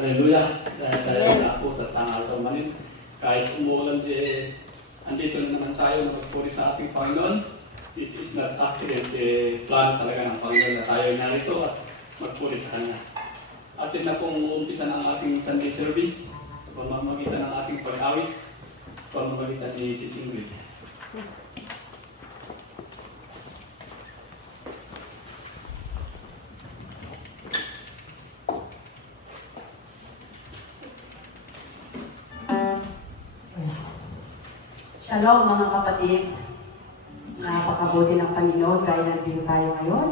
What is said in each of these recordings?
Hallelujah. Dahil ako sa tangal ito manin. Kahit umuulan, andito na naman tayo na magpuri sa ating Panginoon. This is not accident. Plan talaga ng Panginoon na tayo narito at magpuri sa Kanya. Atin na pong umpisa ng ating Sunday service sa pamamagitan ng ating pag-awit sa pamamagitan ni Sis Ingrid. Shalom mga kapatid. Napakabuti ng Panginoon dahil nandito tayo ngayon.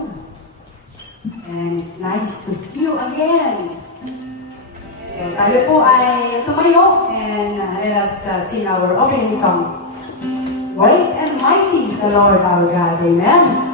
And it's nice to see you again. And tayo po ay tumayo and let us sing our opening song. Great and mighty is the Lord our God. Amen.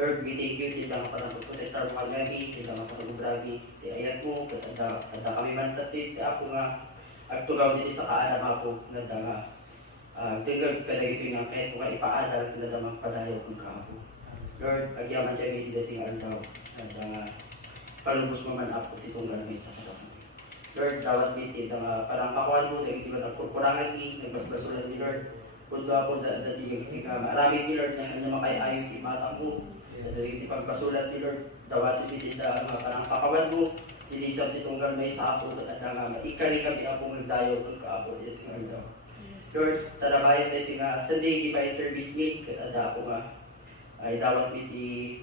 Lord, we thank you, kita nga parang pagprotektar mo kami, kita nga parang ubragi, ti ayat mo, at kami man tatit, ako nga, agtulaw dito sa kaalam ako, nada nga, tinggal ka na ito nga, kahit mo nga ipaadal, nada nga padayaw kong kapo. Lord, agyaman tayo may tidating aldaw, nada nga, palubos mo man ako, titong galami sa katapang. Lord, dawat biti, nga parang pakuan mo, dahil ito na nagkukurangan ni, nagbasbasulan ni Lord, kundo ako dati marami ni Lord na makay-ayos ni matang mo. Dahil pagpasulat ni Lord, dawati bitita nga parang pakawan mo, ilisap nitong galmay sa ako at nga maikari kami ako magdayo kung kaako ito nga daw. Lord, tarabayan na ito nga Sunday Divine Service Meet, at ako nga ay dawat biti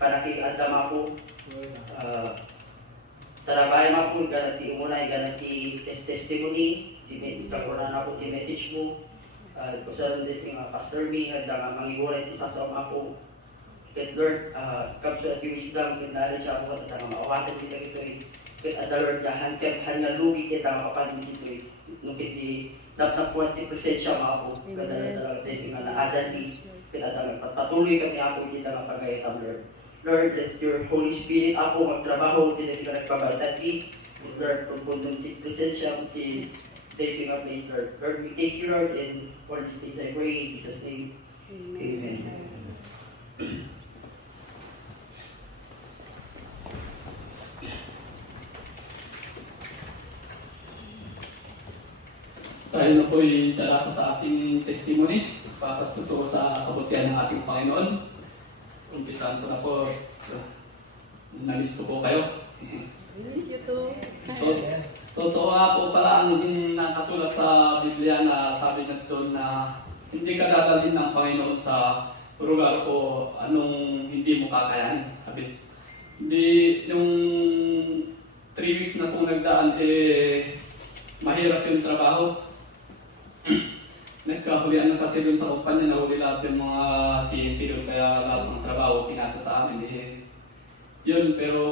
panaki-andam ako. Tarabayan ako, ganati umunay, ganati testimony, itakunan ako ti message mo. Kusan dito nga Pastor B, nga mangiburay ti sa ako. Kat Lord, kapso at yung wisdom, knowledge ako at nga maawatan kita ito. Kat at the Lord, hantep, hanya lugi kita makapan dito. Nung kiti dapat 20% siya ako. Kadala-dala tayo nga na adan is kadala patuloy kami ako kita nga pagayatan Lord. Lord, let your Holy Spirit ako magtrabaho din ka nagpabaitan ni Lord kung 20% siya taking a place Lord. Lord, we thank you Lord and for these things I pray in Jesus' name. Amen. Tayo na po'y dala ko sa ating testimony para totoo sa kabutihan ng ating Panginoon. Umpisahan ko na po. Namiss ko po kayo. Miss you too. Totoo nga po pala ang nakasulat sa Biblia na sabi na doon na hindi ka dadalhin ng Panginoon sa lugar o anong hindi mo kakayanin. Sabi, hindi yung 3 weeks na itong nagdaan, mahirap yung trabaho. Nagkahulian na kasi doon sa kumpanya, nahuli lahat yung mga TNT doon, kaya lahat ng trabaho pinasa sa amin. Yun, pero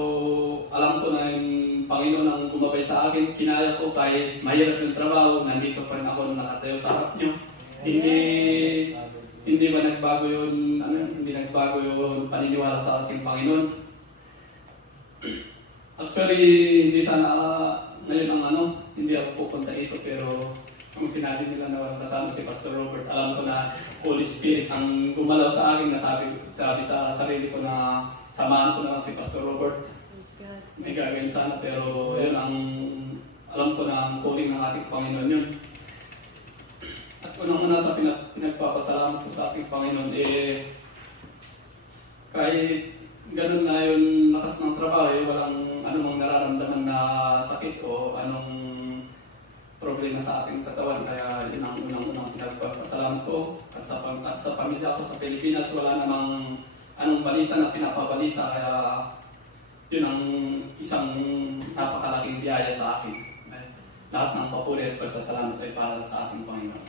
alam ko na yung Panginoon ang gumabay sa akin, kinaya ko kahit mahirap yung trabaho, nandito pa rin ako nakatayo sa harap nyo. Hindi ba nagbago yun, hindi nagbago yung paniniwala sa ating Panginoon. Actually, hindi sana ngayon ang hindi ako pupunta dito, pero kung sinabi nila na walang kasama si Pastor Robert, alam ko na Holy Spirit ang gumalaw sa akin, na sabi sa sarili ko na samahan ko na lang si Pastor Robert. May gagawin sana, pero yun ang alam ko na ang calling ng ating Panginoon yun. At unang-una sa pinagpapasalamat ko sa ating Panginoon, kahit ganun na yung lakas ng trabaho, walang anumang nararamdaman na sakit o anong problema sa ating katawan, kaya yun ang unang-unang pinagpapasalamat ko. At sa pamilya ko sa Pilipinas, wala namang anong balita na pinapabalita, kaya yun ang isang napakalaking biyaya sa akin. Lahat ng papuri at pasasalamat ay para sa ating Panginoon.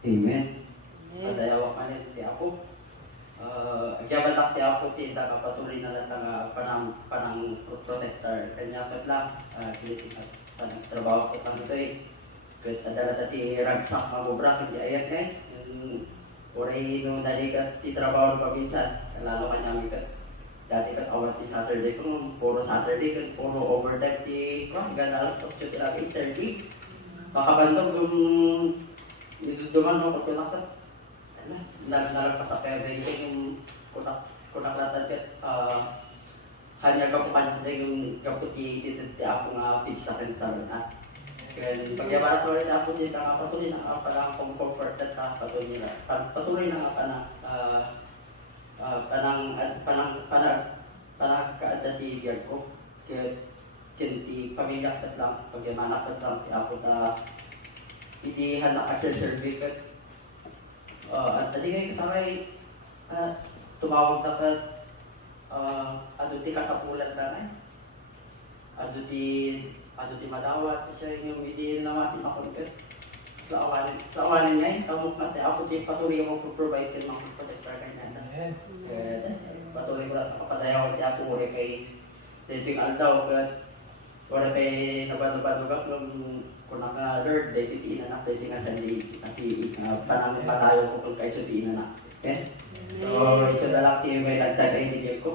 Amen. Padayawa ka nito ti ako. Agyabatak ti ako ti patuloy na lang panang protector. Kanya pat lang, kilitin at panagtrabaho ko tang ito Kat adala ti ragsak mabubra kiti ayat Oray no dali kat ti trabaho no pabinsan. Lalo kanya mi kat dati kat awat ti Saturday kung puro Saturday kat puro overtime ti ganalas to ti lagi 30. Makabantog yung dito duman mo ko na ka. Nalag pa sa pere yung kunak kat hanya ka po kanyan yung kaputi dito ako nga pizza kan sa luna. Kaya pagyabarat ko rin ako dito nga patuloy na ako parang comfort at patuloy na nga panang kaadati biyag ko. Kaya kinti pamilya kat lang pagyamana kat lang ako ta hindi handa ka sa certificate. At tadi kayo kasakay tumawag na ka aduti kasapulan na aduti madawat siya yung hindi naman makontent sa awanin niya kamuk natin ako di patuloy mo provide din mga protector kanya na patuloy ko lang sa kapadayaw di ako uri kay dito yung aldaw kat wala kay nabado-bado kung naka-alert, dahil titiinan na, dahil nga sandi, panang patayo ko kung kayo titiinan na. Okay? So, isa na lang tiyo may dagdag ay hindi ko.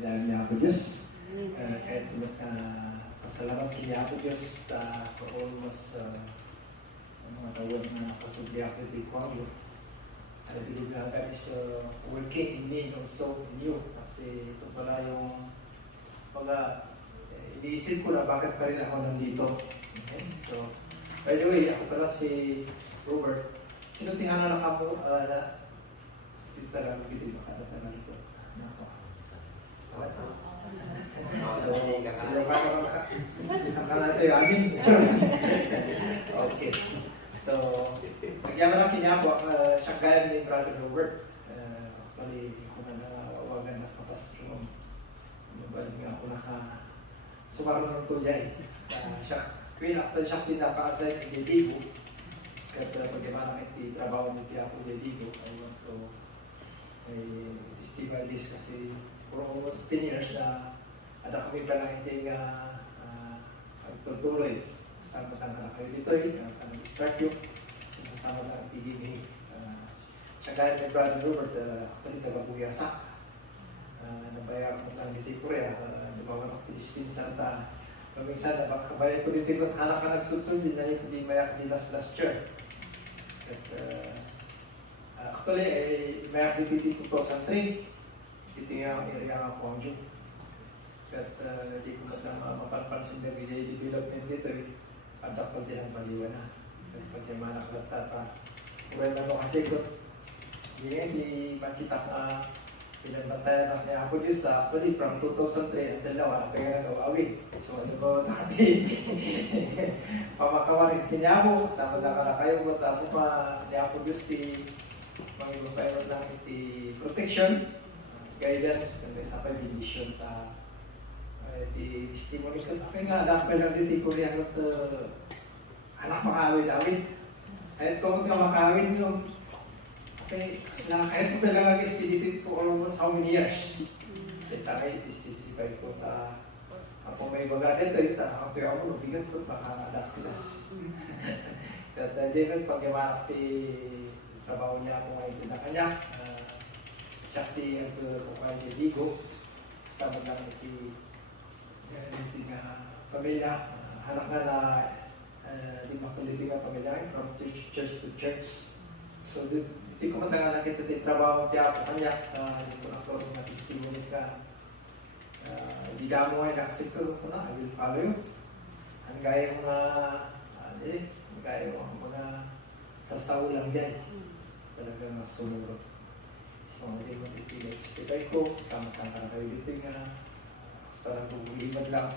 Dahil niya ako Diyos, kahit pasalamat niya ako Diyos for almost mga tawag na nakasubli ako di ko. I believe na God is working in me also in you. Kasi ito pala yung iniisip ko na bakit pa rin ako nandito. Okay? So, by the way, ako pala si Robert. Sino tingnan na ako na talagang bigay baka na talaga ito. So, akala ito yung amin. Okay. So, nagyaman ang kinyapo, siya kaya ni Brother Robert. Actually, ako na nawawagan na kapastrom. Balik nga ako sumarunong ko niya after siya pinaka-assign ni Jedigo. At bagaimana iti trabaho ni Tiapo Jedigo, I want to festival this kasi for almost 10 years na ada kami pa lang iti nga agtutuloy. Kasama ka na kayo dito nag-start yun. Kasama na ang PDMA. Siya kaya ni Brother Robert, actually taga-Buyasak. Nabayar ko lang dito Korea, nabawa ng Philippines Santa. Minsan na bakabayan ko dito at anak ka nagsusunod din na ito di mayak di last year. At actually, mayak dito 2003. Dito yung area ng Kwangju. At di ko na mapapansin na development dito adak pag din ang baliwan na. At pag yung mga nakalatata. Kung ano kasi ko, hindi makita ka pinagbantayan ng ako Diyos actually from 2003 until now, wala kaya nagawawin. So ano ba natin? Pamakawarin kinyamo, sama na ka na kayo, but ako pa ni ako Diyos di mag-ibang lang iti protection, guidance, and sa pag-vision ta di testimony ko. Okay nga, dapat lang dito ko rin at anak makawin-awin. Kahit kung ka makawin yung okay, kahit ko lang nag-study for almost how many years? Kita kayo, isisipay ko ako may baga dito, ako pero mabigat ko, baka adaptilas. At David, pag-iwanak trabaho niya ako ngayon na kanya, siya ang ko kay Jedigo, kasama lang iti pamilya, anak na lima kuliting na pamilya, from church to church. So, hindi ko matanga nakita din trabaho niya ako kanya, hindi ko nagkaroon na testimony ka. Hindi ka mo ay nakasikto ko na, I will follow you. Ang gaya yung mga sasaw lang dyan. Talaga mas sumuro. So, hindi mo ipinag-istipay ko, kasama ka na kayo dito nga. Kasi parang bubulibad lang.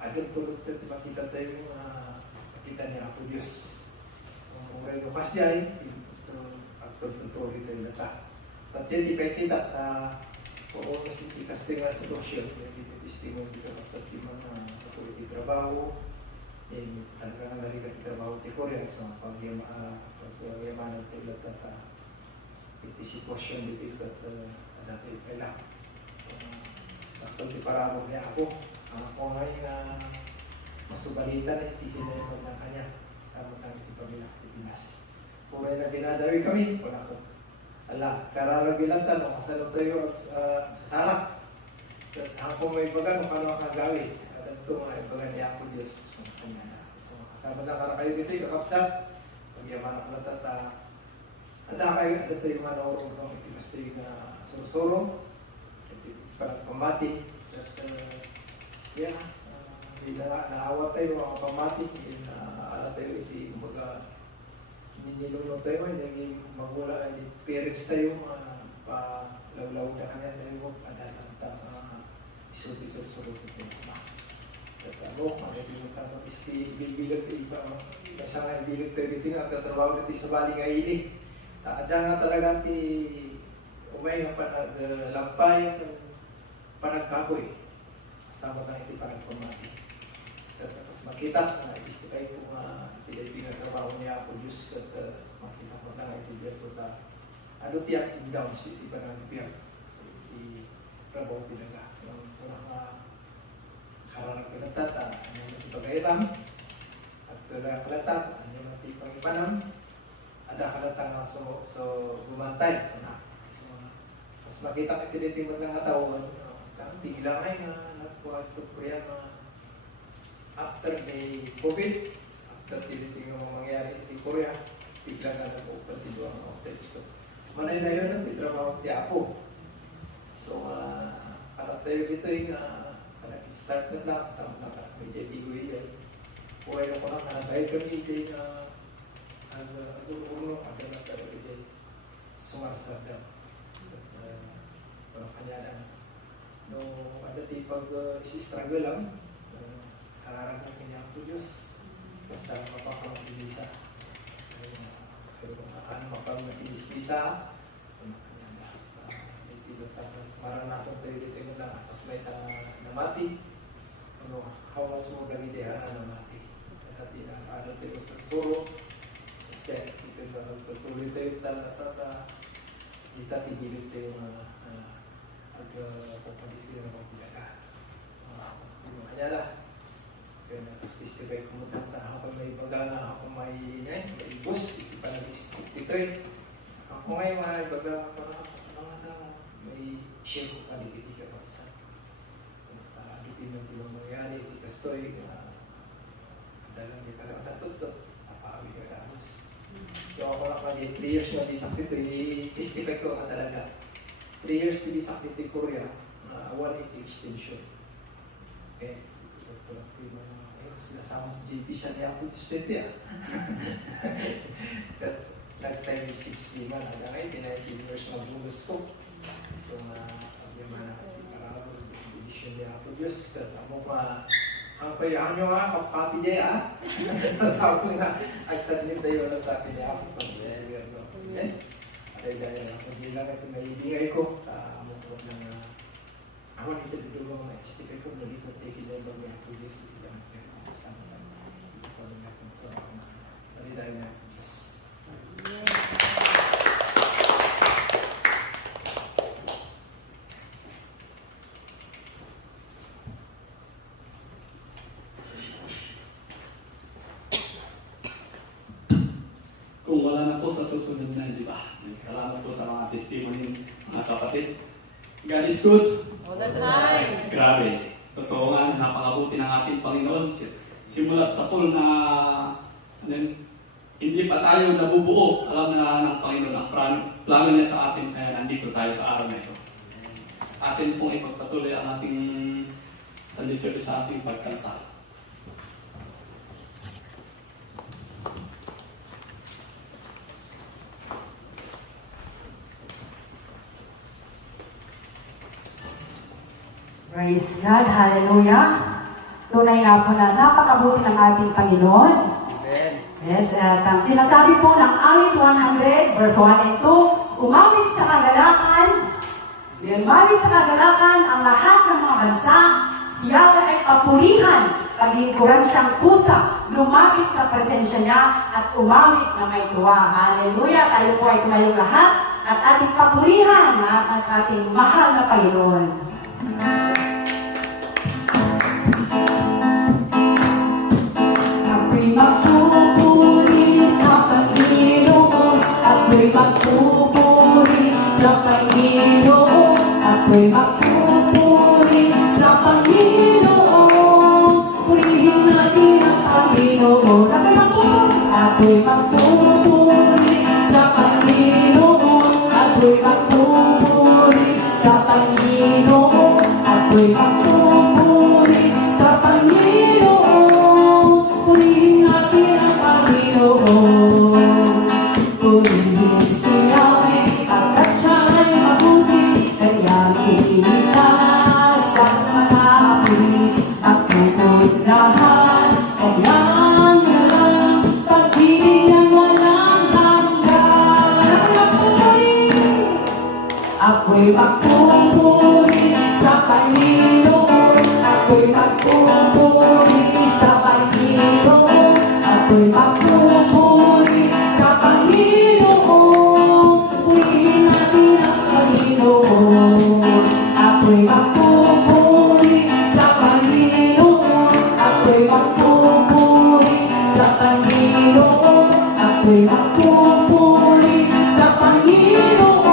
Agad tulog na makita tayo yung makita niya ako Diyos. Kung rin lukas dyan, tutuloy tayo na ta. At yan, di pa kita kung kasi ikasting nga sa sitwasyon, hindi testimony dito kapsat yung mga iti trabaho, talaga nga naligat yung trabaho ti Korea sa pagyamanan tayo at iti sitwasyon dito at dati kailang. Bakit di parabog niya ako, ako ngayon masubalitan at itinayag ng kanya. Sama kami iti pamilya sa Pinas. Kung may nabinadawi kami, wala ko. Karalag bilang tanong, kasano tayo sa sarap. At ako may baga, kung paano ang gagawin. At ito mga ibaga niya ako Diyos. So, kasama na ka kayo dito, kakapsat. Pagyaman ako natata. At kayo, ito yung manoro ng itikas tayo na surusuro. Ito parang pamati. At naawa tayo mga pamati. Naala tayo iti kumbaga nilunod tayo, hindi magmula, parents tayo, palawlaw na kanya tayo, padatanta, isot-isot-surot ito. At makipinutan ng bilbilag tayo iba, basta nga bilbilag tayo dito nga, katrabaho natin sa bali nga ini. Ada nga talaga umay ang panaglampay, panagkapoy. Basta mo tayo iti panagpamati. Tapos makita, isipay ko pinagtrabaho niya ako Diyos at makita ko na naitibiyag ko na ano tiyak in-down city pa ng biyag i-trabaho talaga yung unang kararang pinagtata ano yung ipagayatang at kalatat ano yung tipang ipanam ada kalatang so bumantay so mas makita ko tinitimot lang nga tao bigla ngay nga nagkuha ito Korea after the COVID at tinitingnan mo mangyari di Korea, bigla nga na po partido ang hotels ko. manay na yun ang titrabaho ti Apo. So, parang tayo dito yung start na lang sa mga medyo tigoy yan. Buhay na ko lang kahit kami dito yung ang-ulo ang na talaga dyan sumarsada. Parang kanya lang. No, dati pag isi-struggle lang, hararan ng kanya po Diyos. Basta mapapamabilisa. Pero kung ano mapapamabilisa, maranasan tayo dito yung atas may sa namati. How much mo lagi dyan namati. At ano tayo sa suro. Check. Ito na magpatuloy tayo tata. Kita tigilid tayo pagpapalit tayo ng pagpulaga. Kanya lang. Kaya natastistify ko mo ako may baga, ako may ibos. Ito pa nag-stick ako ngayon mga baga para kasalaman na may share ko pa dito ka pa sa dito yung tulong mangyari di kastoy dalang di kasama sa tutot napawi ka tapos so ako lang pa 3 years na di sakit i-testify ko ka talaga 3 years di sakit di Korea 180 extension okay sila sa JP siya niya ako student ya nag-time is 6 man hanggang 19 years na bonus ko. So, yung mga edition niya ako Diyos. Ako pa, ang payahan nyo kapati niya sabi nga, submit tayo ng sabi niya ako. Amen? Ay, dahil hindi lang ito naibigay ko. Amo ko na ako nito dito ko mga estimate ko, nuli ko take it over niya ako Diyos. Hindi lang ako kasama lang. Hindi ko lang ako ito ako na. Dahil na ako Diyos. Kung wala na po sa susunod na, di ba? Salamat po sa mga testimony, mga kapatid. God is good. All the time. Grabe. Totoo nga, napakabuti ng ating Panginoon. Simulat sa pool na hindi pa tayo nabubuo, alam na ng Panginoon ang plano niya sa atin, kaya nandito tayo sa araw na ito. Atin pong ipagpatuloy ang ating Sunday service sa ating pagkanta. Praise God, hallelujah. Tunay nga po na napakabuti ng ating Panginoon. Amen. Yes, at ang sinasabi po ng awit 100, verse 1 and 2, umawit sa kagalakan, umawit sa kagalakan ang lahat ng mga bansa, siya ay papurihan, paglingkuran siyang pusa, lumapit sa presensya niya, at umawit na may tuwa. Hallelujah! Tayo po ay tumayong lahat, at ating papurihan at ating mahal na Panginoon. Ako'y magpupuri sa Panginoon, ako'y magpupuri sa Panginoon, ako'y magpupuri sa Panginoon. Purihin natin ang Panginoon. Ako'y magpupuri sa Panginoon, ako'y magpupuri sa Panginoon, ako'y magpupuri sa Panginoon. Purihin natin ang Panginoon. Purihin si Yahweh, at siya'y mabuti, kanyang iniligtas ang mga apoy, at pupunlahan kanyang nilang pag-ibig ng walang hanggan. Ako'y magpupuri sa Panginoon, ako'y magpupuri sa Panginoon, ako'y magpupuri sa Panginoon. Purihin natin ang Panginoon. Ako'y magpupuri sa Panginoon, ako'y magpupuri sa Panginoon, ako'y magpupuri sa Panginoon.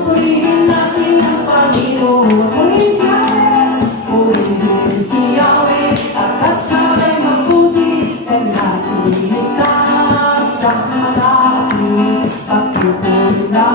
Purihin natin ang Panginoon. Purihin si Yahweh, purihin si Yahweh, at siya'y mabuti, kanyang iniligtas ang mga apoy, pagpupuri na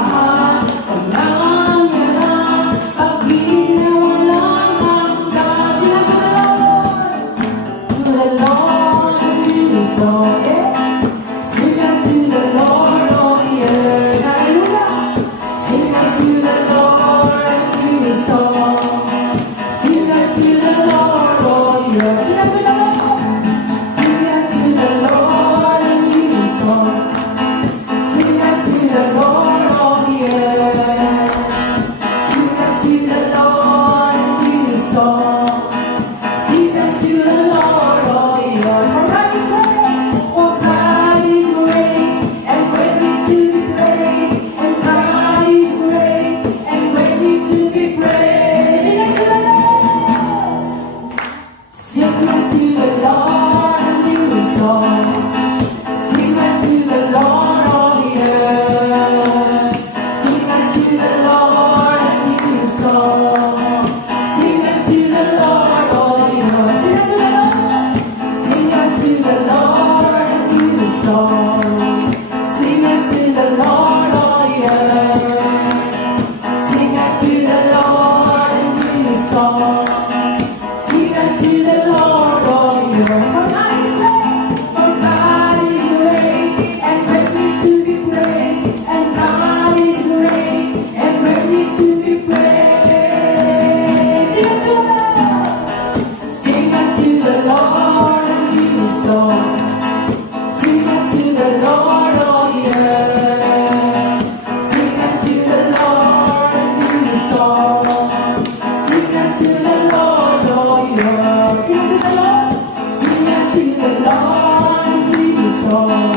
unto the Lord, oh yeah. Sing unto the Lord, sing unto the Lord a new song.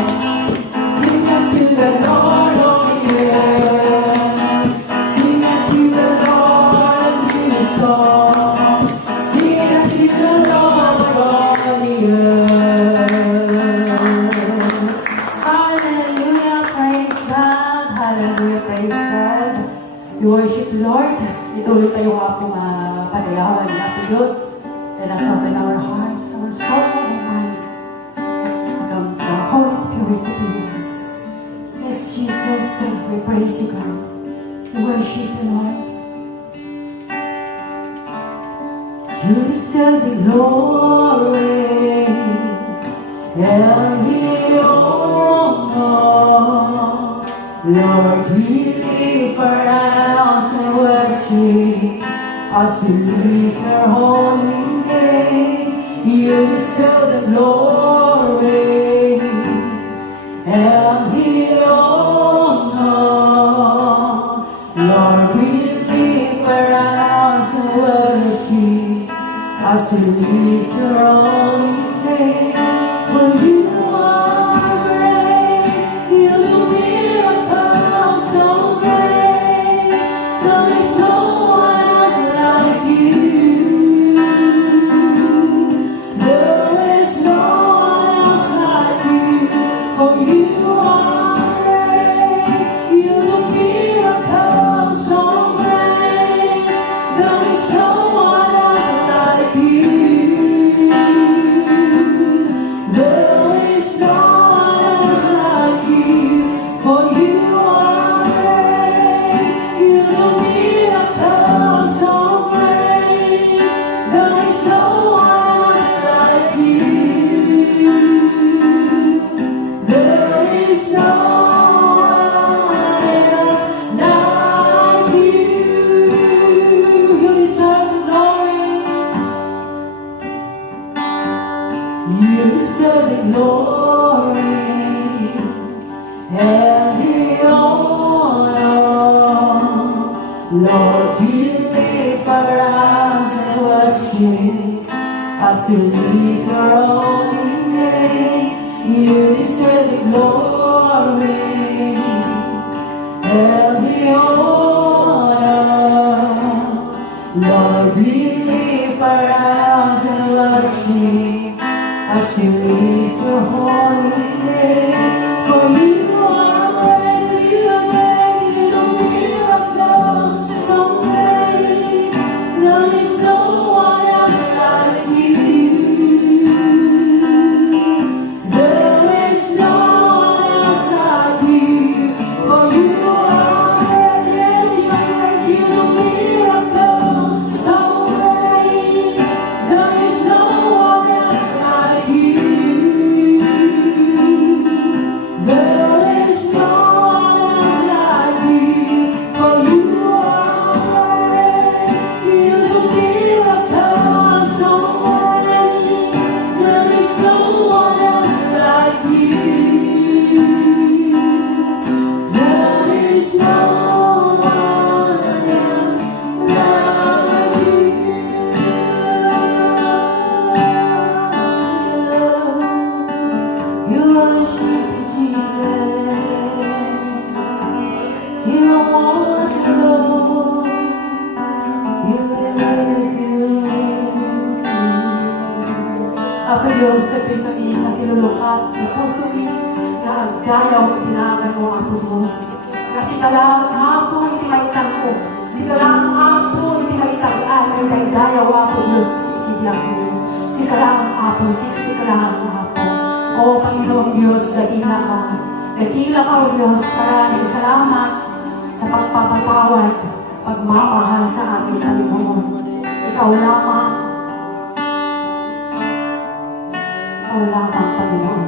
Sing unto the Lord, oh yeah. Sing unto the Lord a new song. Sing unto the Lord, oh yeah. Hallelujah, praise God. Hallelujah, praise God. We worship the Lord. Ituloy tayo nga pong panayawan ng ating Diyos. Let us open our hearts, our soul, our mind. Let's welcome the Holy Spirit to be with us. Yes, Jesus, we praise you, God. We worship you, Lord. You deserve the glory and the honor. Lord, we live for us and worship as we lift your holy name. You deserve the glory and the honor. Lord, we live for us and worship as we lift your holy name. For you are great, you do miracles so great. There is no one else like you. There is no one else like you. For you are great, you do miracles so great. There is no one else like you. There is no one else like you. For you are great, you do miracles so great. There is no one else like you. There is no one else like you. You deserve the glory. You deserve the glory and the honor. Lord, you live for us and worship as we lift your holy name. You deserve the glory and the honor. Lord, we live for us and worship as we lift your holy name. For you are great, you are great, you do miracles so great. There is no one else like you. There is no one else like you. For you are great, yes, you are great, you do miracles so great. There is no one else like you. There is no one else like you. For you are great, you do miracles so great. There is no one else like you. There is no one else like you. You worship Jesus. You want to know. You live you. Apo Diyos, sabihin kami na sinulukat ng puso ni na agdayaw at tinagan mo, Apo Diyos. Kasi talang apo hindi maitang ko. Si talang apo hindi maitang ay kaidayaw, Apo Diyos, ikibiyak mo. Si talang apo, si talang apo. O Panginoong Diyos, dakila ka. Dakila ka, O Diyos, maraming salamat sa pagpapatawad, pagmamahal sa ating Panginoon. Ikaw lamang, Panginoon.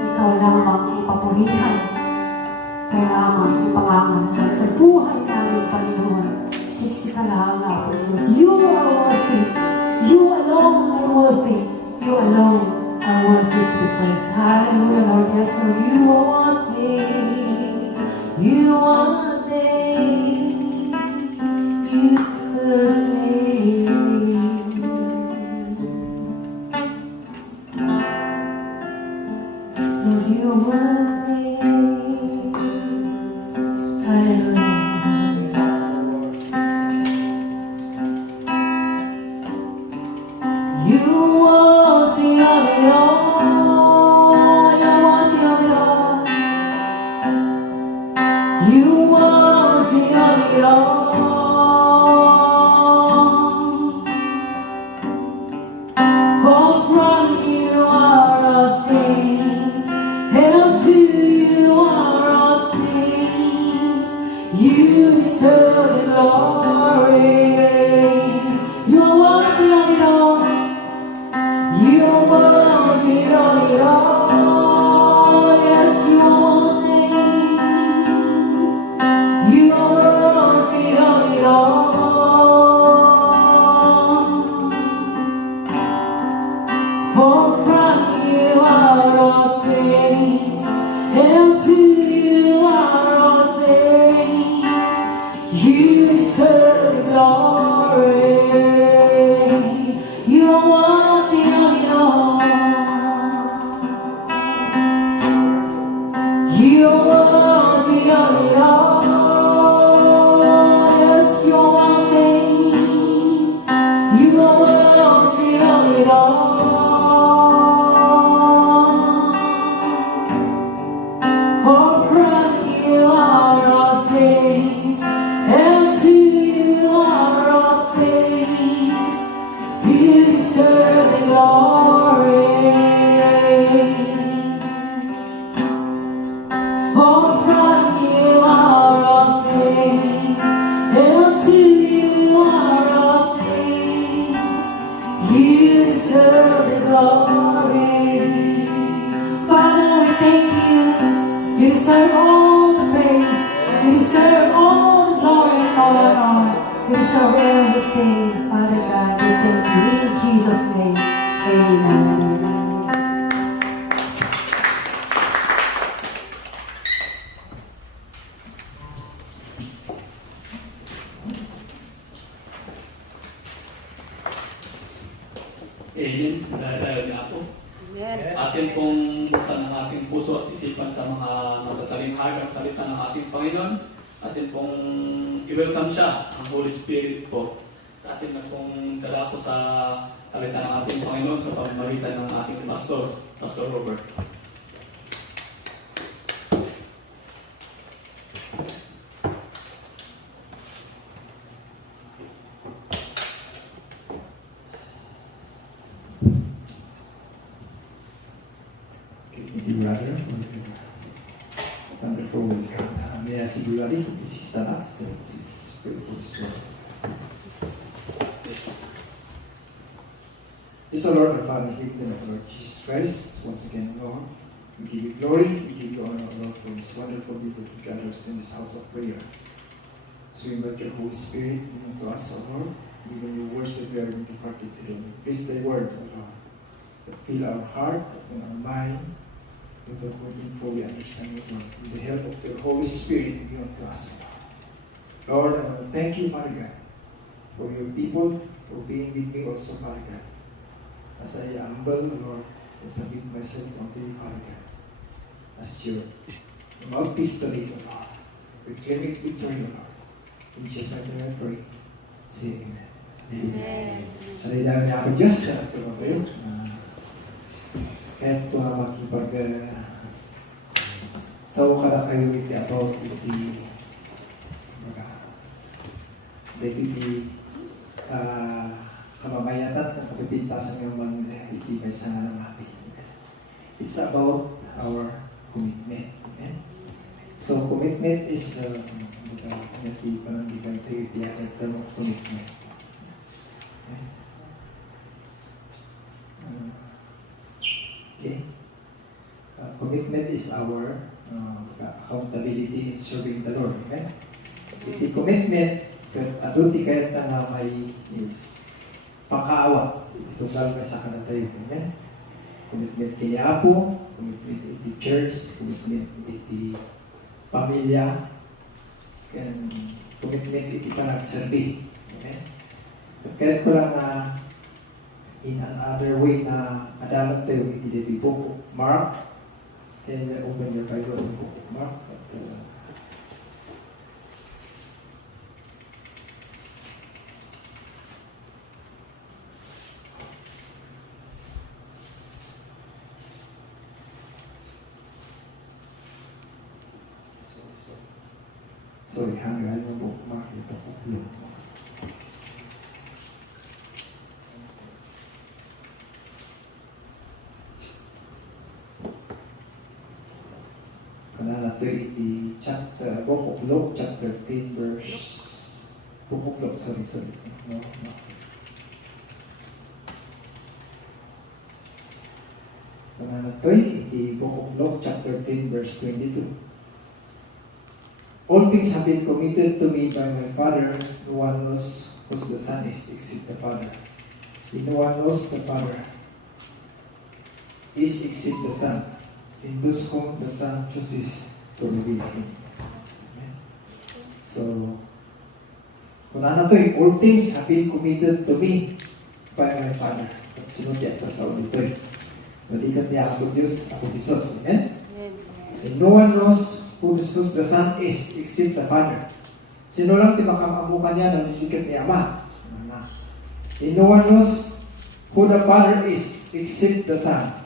Ikaw lamang ipapurihan. Ikaw lamang ipangangalan sa buhay namin, Panginoon. Siksi ka lang, Apo Diyos. You are worthy. You alone are worthy. You alone are worthy to be praised. Hallelujah, Lord. Yes, Lord. You are worthy. You are worthy. You could be. You worthy of it all. You're worthy of it all. You worthy of it all. For from you are all things, and to you are all things. You deserve the glory. You're worthy of it all. You're worthy of it all. Yes, you are worthy. You are worthy of it all. For from you are all things, and to you are all things. You deserve the glory. You are worthy of it all. You are worthy of it all. Yes, you are worthy. You are worthy of it all. For from you are all things, and to you are all things. You deserve the glory. For from you are all things, and to you are all things. You deserve the glory. Father, we thank you. You deserve all the praise. You deserve all the glory, Father God. You deserve everything, Father God. We thank you in Jesus' name. Amen. Amen. Dahil na po. Amen. Atin pong buksan ang ating puso at isipan sa mga matatalinghagang salita ng ating Panginoon. Atin pong i-welcome siya, ang Holy Spirit po. Atin na pong dala ko sa salita ng ating Panginoon sa pamamagitan ng ating pastor, Pastor Robert. Thank you, brother, for your wonderful welcome. May I ask you ready to please stand up since it's very for this word. Yes, O Lord, our Father, in the name of Lord Jesus Christ, once again, Lord, we give you glory, we give you honor, O Lord, for this wonderful day that we gather in this house of prayer. So we invite your Holy Spirit into us, O Lord, even your words that we are going to partake today. Please thy word, O Lord, that fill our heart and our mind with the working for we understand it, Lord. With the help of your Holy Spirit, be unto us. Lord, I want to thank you, Father God, for your people, for being with me also, Father God. As I humble, Lord, and submit myself unto you, Father God. As your mouthpiece today, O Lord. Reclaiming victory, O Lord. In Jesus' name I pray. Say amen. Amen. Sa dami ako Diyos, sa tumabayo. Kahit makipag saw ka na kayo iti about iti kamamayatan ng kapipintasan ng mga itibay sa nga ng happy. It's about our commitment. Amen? So commitment is nati panangigan tayo iti other term of commitment. Okay? Commitment is our accountability in serving the Lord. Amen? Iti commitment, aduti kahit na may is pakaawa. Ito talaga sa kanan tayo. Amen? Commitment kini Apo, commitment iti church, commitment iti pamilya, and commitment iti panagserbi. Amen? Kaya ko lang na in another way na adalat tayo iti dito book of Mark. Can you open your Bible in book of Mark? Sorry, hanggang mo po makita ko. Kanana to iti chapter, Book of Luke, chapter 13, verse, Book of Luke, sorry. No. Kanana to iti Book of Luke, chapter 10, verse 22. All things have been committed to me by my Father. No one knows who the Son is except the Father. No one knows the Father is except the Son, in those whom the Son chooses to reveal Him. Amen. So, kung ano to, all things have been committed to me by my Father. At sunod yan sa Saul ito eh. Malikat niya ako Diyos, ako Isos. Amen? And no one knows who the Son is except the Father. Sino lang timakamukan niya ng nilikat ni Ama? And no one knows who the Father is except the Son,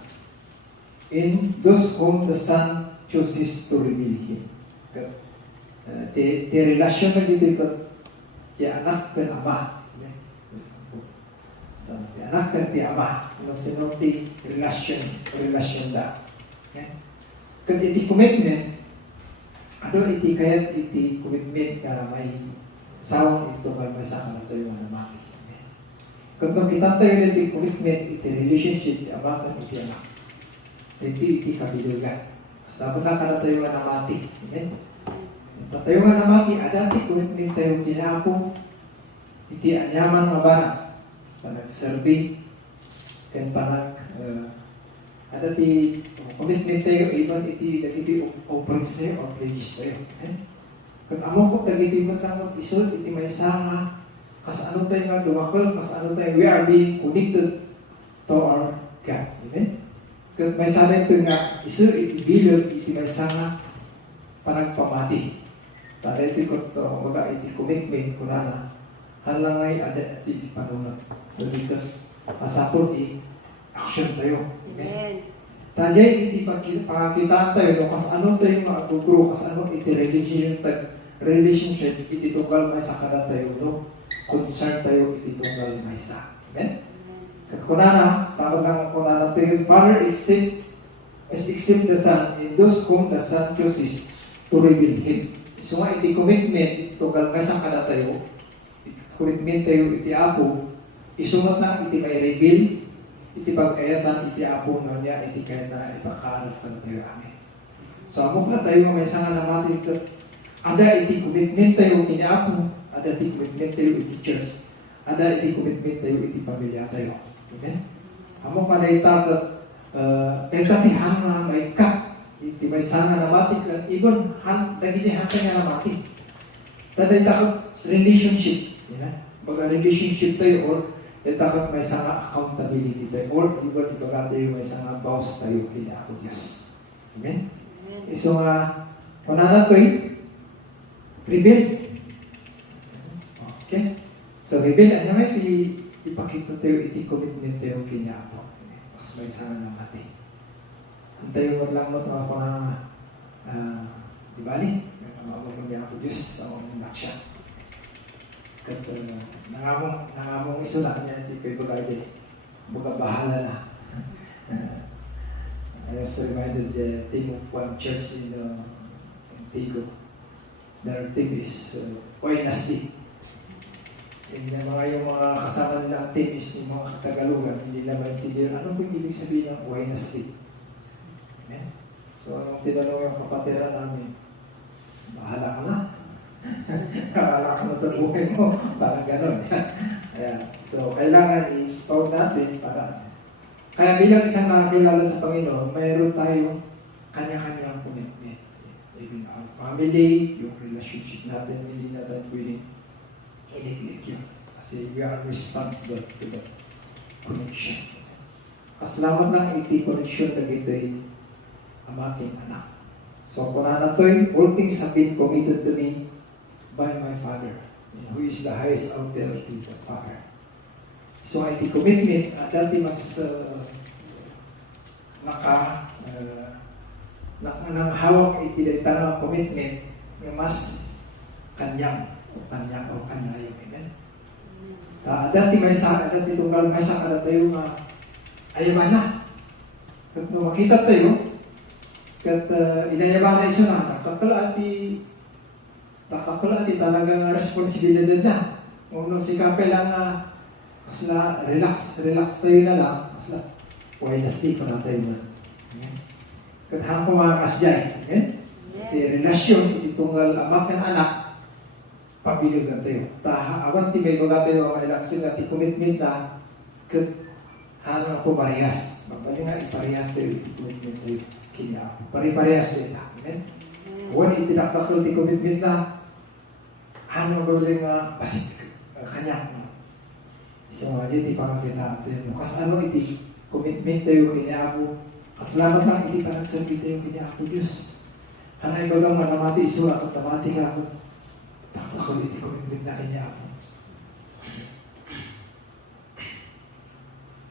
in those whom the Son chooses to reveal Him. Ti relasyon na dito ko ti anak kan Ama. Ti anak kan ti Ama. Ano sinong ti relasyon da. Kan iti commitment, ano iti kayat iti commitment ka may sawang ito kay masama na tayo na maki. Kung kita tayo na iti commitment, iti relationship, iti Ama kan iti anak. Iti kabilugan. Basta baka ka na tayo nga namati. Amen? Tayo nga namati, adati commitment tayo kinapo, iti anyaman nga bara, panag-survey, kan panag, adati commitment tayo, even iti dagiti offerings tayo, or pledges tayo. Amen? Kung amo ko, dagiti matlangot isod, iti may sanga, kas ano tayo nga lumakal, kas ano tayo, we are being connected to our God. Amen? Kung may sana ito nga, iso iti bilog, iti may sanga panagpamati. Tala ito ko ito, mga iti commitment ko na halang ay ada iti panunod. Dito, masapol action tayo. Amen. Tala iti pakitaan tayo, no, kas ano tayo nga agugro, kas ano iti relationship, iti tunggal may sakada tayo, no? Concern tayo, iti tunggal may sa. Amen? Kunana, sabi ng kunana, the Father is except the Son, in those whom the Son chooses to reveal Him. So nga, iti commitment, ito kalmasang kada tayo, iti commitment tayo, iti apo, isumat na, iti may reveal, iti pag-ayatan, iti apo nga niya, iti kaya na ipakaarap sa tayo. Amen. So, amok na tayo, may sanga naman, ada iti commitment tayo, iti apo, ada iti commitment tayo, iti church, ada iti commitment tayo, iti pamilya tayo. Amen? Amo ka na itagat, nagtatihan nga may kat, iti may sana na mati, ibon, nagisi hantay nga na mati. Tanda itagat relationship, baga relationship tayo, or itagat may sana accountability tayo, or ibon ibaga tayo may sana boss tayo, kina ako Diyos. Amen? So nga, kunana to'y, rebel. Okay? So rebel, ano nga ipakita tayo, iti commitment tayo kanya ako. Mas may sana na mati. Antayo mo lang mo ito ako na di bali, namamang niya ako Diyos sa mga naksya. Kat nangamong isula niya, hindi kayo bagay baga bahala na. I was reminded the team of one church in Antigo. Their team is Oynasti. And yung mga kasama nilang team is yung mga Tagalogan, hindi na maintindihan. Ano ba ibig sabihin ng Oynasti? Amen? So, anong tinanong yung kapatiran namin? Bahala ka na. Bahala ka na sa buhay mo. Parang gano'n. Ayan. So, kailangan i-spout natin para... Kaya bilang isang nakakilala sa Panginoon, mayroon tayong kanya-kanyang commitment. Even our family, yung relationship natin, hindi natin pwedeng i-neglect yun. Kasi we are responsible to the connection. Kasalamat lang iti connection na gito'y ang aking anak. So, kung na to'y, all things have been committed to me by my Father, who is the highest authority, the Father. So, iti commitment, dati mas nanghawak iti dayta ng commitment, mas kanyang o kanayong. Amen. Dati tunggal may sa kada tayo ayaman na. Kat makita tayo, kat inayaman na iso na, takakala ati talagang responsibilidad na. Kung si Kape lang masla relax tayo na lang, masla pwede pa na tayo na. Kat hang kumakas dyan. Di relasyon, iti tunggal amak ng anak, pabilag na tayo. Awan ti may baga tayo ang eleksyon at i-commitment na kat hang po parehas. Magbali nga iparehas tayo, i-commitment tayo. Kaya pare-parehas tayo. Amen? Awan itinaktaklo ti commitment na ano gawin nga pasik kanya. Isa mga dyan, ipakakita natin. Kas ano iti commitment tayo kanya ako. Kasalamat lang iti panagsabi tayo kanya ako Diyos. Hanay bagang manamati isura at namati ka ako. Taktaklo iti commitment na kanya ako.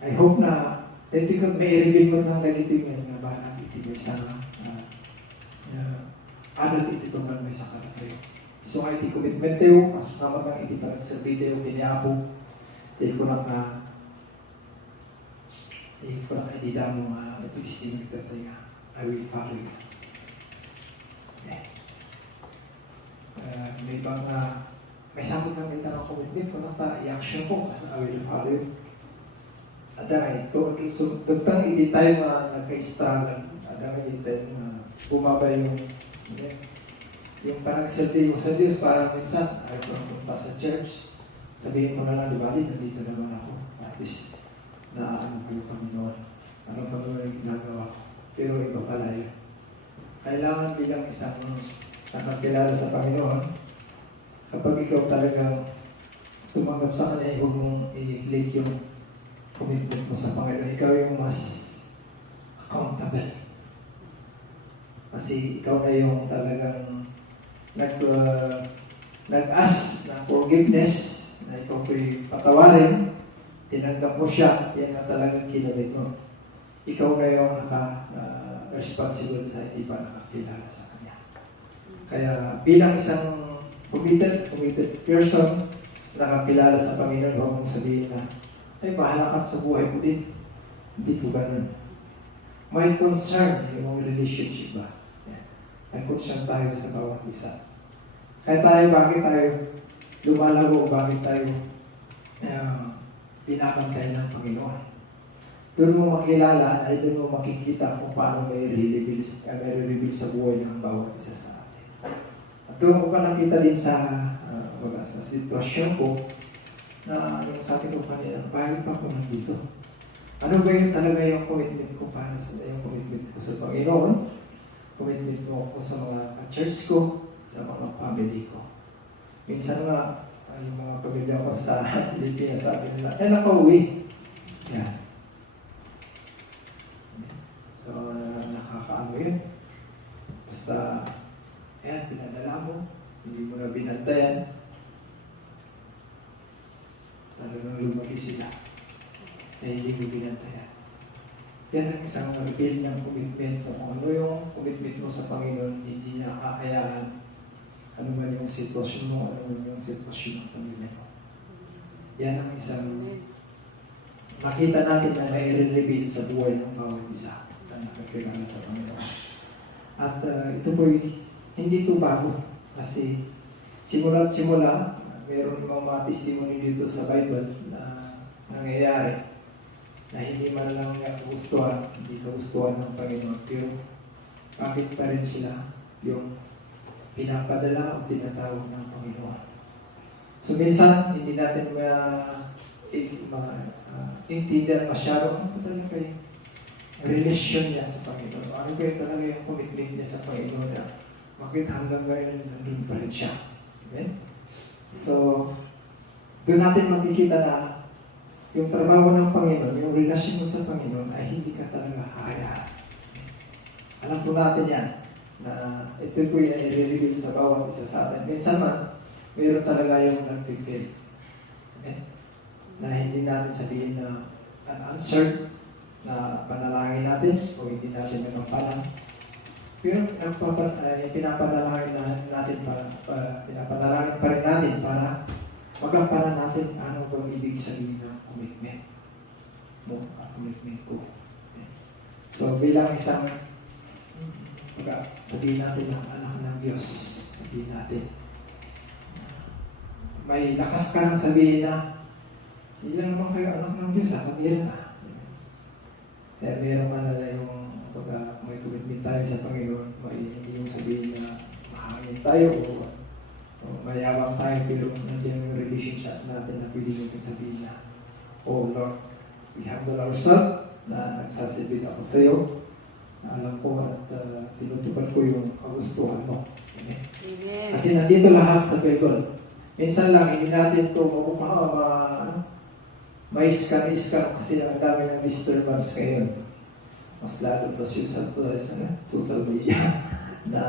I hope na iti kung may i-reveal mo ng nagiti nga ba na iti may sana adat iti tunggal may sakara tayo. So nga iti commitment tayo, kasalamat lang iti panagsabi tayo kanya ako. Hindi ko lang hindi damo ito distinct that I will follow you. May bang may sabot lang kita ng commitment ko lang i-action ko kasi I will follow you. At ito, so tagtang hindi tayo nagka-struggle. At hindi tayo bumaba yung panagsaldi mo sa Diyos, parang minsan, ayaw ko nang punta sa church. Sabihin mo na lang, dibali, nandito naman ako. At least, ano kayo Panginoon. Ano pa naman yung ginagawa ko. Pero iba pala yun. Kailangan bilang isang nakakilala sa Panginoon, kapag ikaw talagang tumanggap sa Kanya, huwag mong i-click yung commitment mo sa Panginoon. Ikaw yung mas accountable. Kasi ikaw na yung talagang nag-ask ng forgiveness na ikaw ko'y patawarin, tinanggap mo siya, yan na talagang kinabit mo. Ikaw na yung responsible sa hindi pa nakakilala sa Kanya. Kaya bilang isang committed person, nakakilala sa Panginoon, huwag mong sabihin na, ay bahala ka sa buhay mo din. Hindi ko ganun. May concern yung relationship ba? May concern tayo sa bawat isa. Kaya tayo, bakit tayo lumalago o bakit tayo pinapantay ng Panginoon? Doon mo makilala, ay doon mo makikita kung paano may reveal sa buhay ng bawat isa sa atin. At doon ko pa nakita din sa sitwasyon ko na yung sabi ko kanina, bakit pa ako nandito? Ano ba yung talaga yung commitment ko para sa yung commitment ko sa Panginoon? Commitment ko sa mga church ko, sa mga family ko. Minsan nga, yung mga pamilya ko sa Pilipinas, sabi nila, nakauwi. Yan. So, nakakaano yun. Basta, pinadala mo, hindi mo na binantayan, talagang lumaki sila. Hindi mo binantayan. Yan ang isang reveal ng commitment mo. Kung ano yung commitment mo sa Panginoon, hindi niya kakayaan ano man yung sitwasyon mo, ano man yung sitwasyon ng pamilya mo. Yan ang isang makita natin na may reveal sa buhay ng bawat isa na nakakilala sa Panginoon. At ito po, hindi ito bago. Kasi simula't simula, mayroon mga testimony dito sa Bible na nangyayari na hindi man lang kagustuhan, hindi kagustuhan ng Panginoon. Pero bakit pa rin sila yung pinapadala o tinatawag ng Panginoon? So minsan, hindi natin intindihan masyado ano pa talaga yung relasyon niya sa Panginoon. Ano ba talaga yung commitment niya sa Panginoon na bakit hanggang ngayon nandun pa rin siya. Amen? So, doon natin makikita na yung trabaho ng Panginoon, yung relasyon mo sa Panginoon ay hindi ka talaga hayaan. Alam po natin yan, na ito po yung i-reveal sa bawat isa sa atin. Minsan man, mayroon talaga yung nag-fail. Okay? Na hindi natin sabihin na unanswered na panalangin natin o hindi natin nagampanan. Pero pinapanalangin natin pinapanalangin pa rin natin para magampanan natin ano bang ibig sabihin ng commitment mo at commitment ko. So bilang isang sabihin natin ng anak ng Diyos, sabihin natin, may lakas ka nang sabihin na hindi lang naman kayo anak ng Diyos, sabihin na. Kaya meron ka na yung may commitment tayo sa Panginoon, may hindi yung sabihin na mahangin tayo o mayabang tayo, pero nandiyan yung relationship natin na pwede nyo sabihin na, oh Lord, we humble ourselves na nagsasabihin ako sa iyo, na alam ko at tinutupad ko yung kagustuhan mo. Amen. Amen. Kasi nandito lahat sa Bible. Minsan lang, hindi natin ito mais-scan kasi ang dami ng disturbance ngayon. Mas lalo sa social media na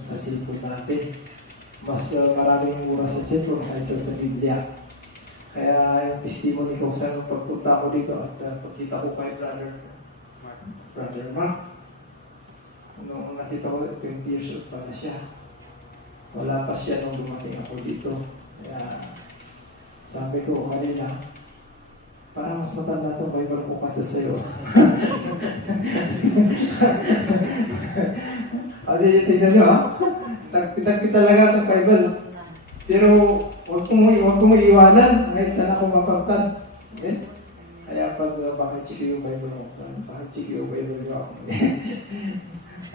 sa cellphone natin. Mas maraming oras sa cellphone kaysa sa Biblia. Kaya yung testimony ko sa pagpunta ko dito at pagkita ko kay Brother Mark, noong nakita ko 20 years old pa na siya. Wala pa siya nung dumating ako dito. Kaya sabi ko kanina, parang mas matanda itong Bible ko kasi sa'yo. Kasi tingnan nyo ha, kita talaga itong Bible. Pero huwag kong iiwanan kahit saan ako mapagtan. Okay? Kaya pag bakit yung Bible mo, bakit yung Bible mo ako.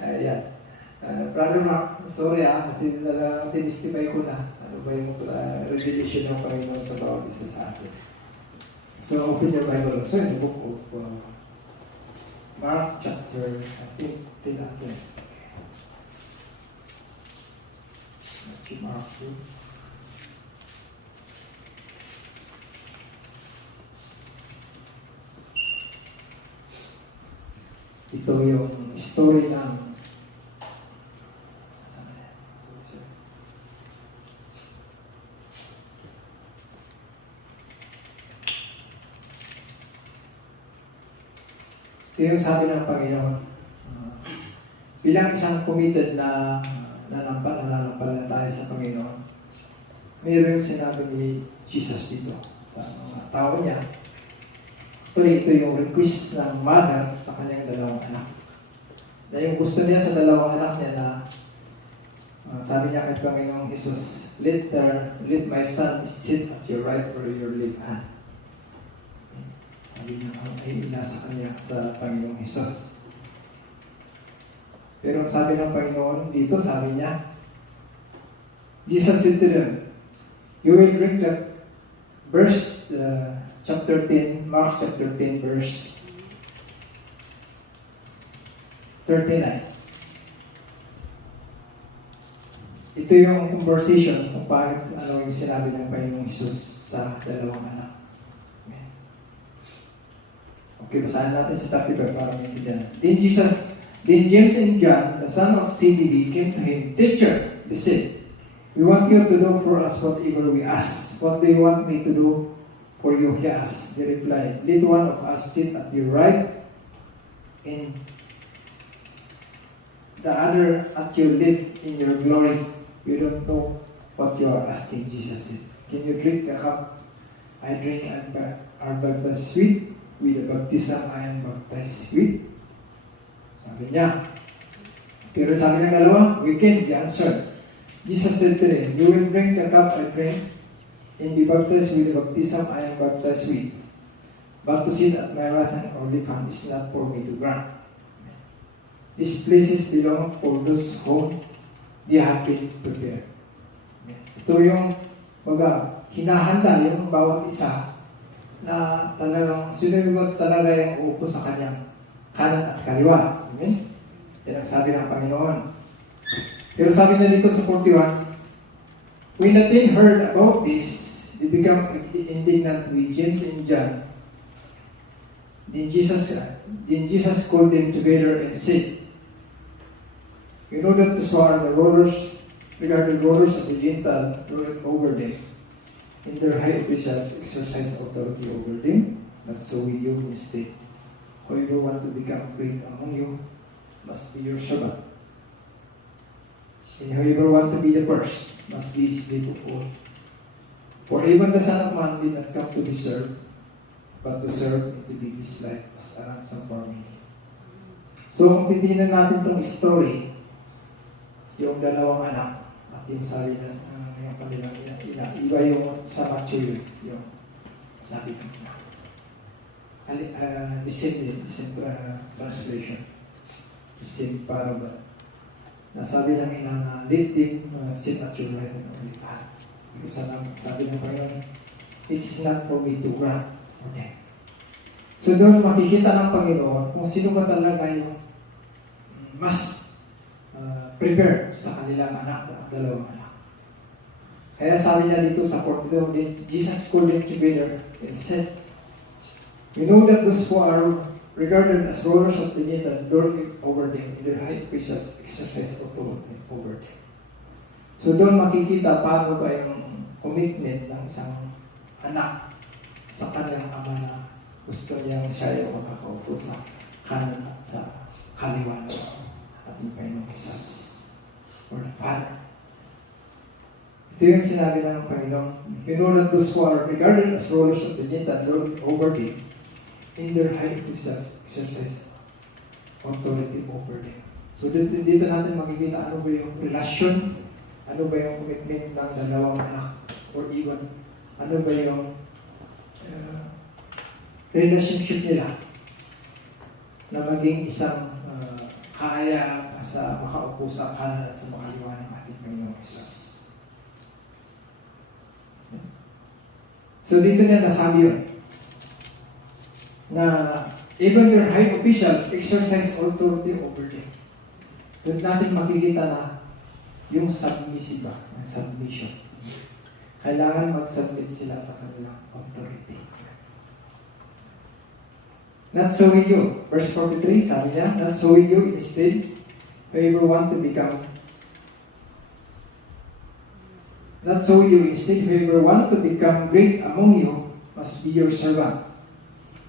Ayan. Brother Mark, sorry kasi tinistify ko na ano ba yung revelation ng Panginoon sa bawat isa sa atin. So open your Bible also in the book of Mark chapter, I think, 10 natin. Okay. Mark 2. Ito yung story ng ito yung sabi ng Panginoon. Bilang isang committed na nananampalataya sa Panginoon, mayroon yung sinabi ni Jesus dito sa mga tao niya. Ito yung request ng mother sa kanyang dalawang anak. Na yung gusto niya sa dalawang anak niya na sabi niya kay Panginoong Jesus, let my son sit at your right or your left hand. Sabi niya, ay inasa kanya sa Panginoong Jesus. Pero ang sabi ng Panginoon dito, sabi niya, Jesus said to them, you will drink that verse, chapter 10, Mark chapter 10, verse 39. Ito yung conversation kung bakit ano yung sinabi ng Panginoong Jesus sa dalawang anak. Amen. Okay, basahin natin sa topic para maintindihan. Then James and John, the son of Zebedee, came to him. Teacher, they said, we want you to do for us whatever we ask. What do you want me to do for you? He asked. They replied, let one of us sit at your right and the other at your left in your glory. You don't know what you are asking, Jesus said. Can you drink a cup I drink and are baptized with the baptism I am baptized with? Sabi niya. Pero sabi ng dalawa, we can, he answered. Jesus said to them, you will drink the cup I drink and be baptized with the baptism I am baptized with. But to sit at my right hand or left hand is not for me to grant. These places belong for those whom they have been prepared. Ito yung hinahanda yung bawat isa na talagang sinugot talaga yung uupo sa kanyang kanan at kaliwa. Amen? Yan ang sabi ng Panginoon. Pero sabi na dito sa 41, when the 10 heard about this, they become indignant with James and John. Then Jesus called them together and said, you know that so are the rulers, regarding rulers of the Gentile, ruled over them, and their high officials exercise authority over them. Not so with you instead. Whoever want to become great among you must be your servant. And whoever want to be the first must be slave of all. For even the Son of Man did not come to be served, but to serve and to give his life as a ransom for many. So kung titignan natin itong story, yung dalawang anak at yung sabi ng yung kanilang ina, iba yung sa Matthew yung sabi ng ina. The same translation. The same parable. Nasabi ng ina na let him sit at your right and only path. Sabi ng Panginoon, it's not for me to grant for them. So doon makikita ng Panginoon kung sino ba talaga yung mas prepare sa kanilang anak at dalawang anak. Kaya sabi niya dito sa 42, Jesus called them together and said, "We know that those who are regarded as rulers of the nation lord over them, and their high officials exercise authority over them." So doon makikita paano ba yung commitment ng isang anak sa kanyang ama na gusto niyang siya yung makakaupo sa kanan at sa kaliwa ng ating Panginoong Jesus or the Father. Ito yung sinabi ng Panginoon, "We know that those who are regarded as rulers of the Gentile lord over them, in their high officials exercise authority over them." So dito natin makikita ano ba yung relasyon, ano ba yung commitment ng dalawang anak, or even ano ba yung relationship nila na maging isang kaya sa makaupo sa kanan at sa makaliwa ng ating Panginoong Jesus. So dito niya nasabi yun, na even their high officials exercise authority over them. Doon natin makikita na yung submissive, submission. Kailangan mag-submit sila sa kanilang authority. Not so with you. Verse 43, sabi niya, "Not so with you, instead, whoever want to become great among you must be your servant.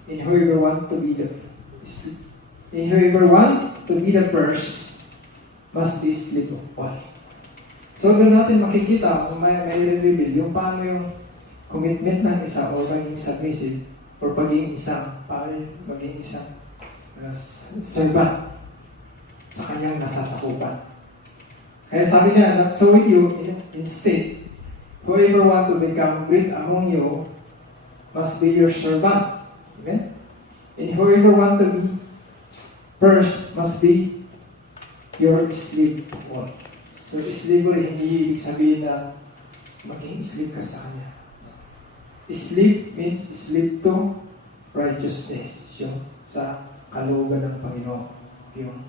And whoever want to be the first must be slave of all." So doon natin makikita kung may reveal yung paano yung commitment ng isa o maging submissive or maging isang servant sa kanyang nasasakupan. Kaya sabi niya, "Not so with you, instead, whoever want to become great among you must be your servant." Okay? "And whoever want to be first must be your slave of all." So, slavery, hindi ibig sabihin na maging slave ka sa kanya. Slave means slave to righteousness. Yung sa kalooban ng Panginoon. Yung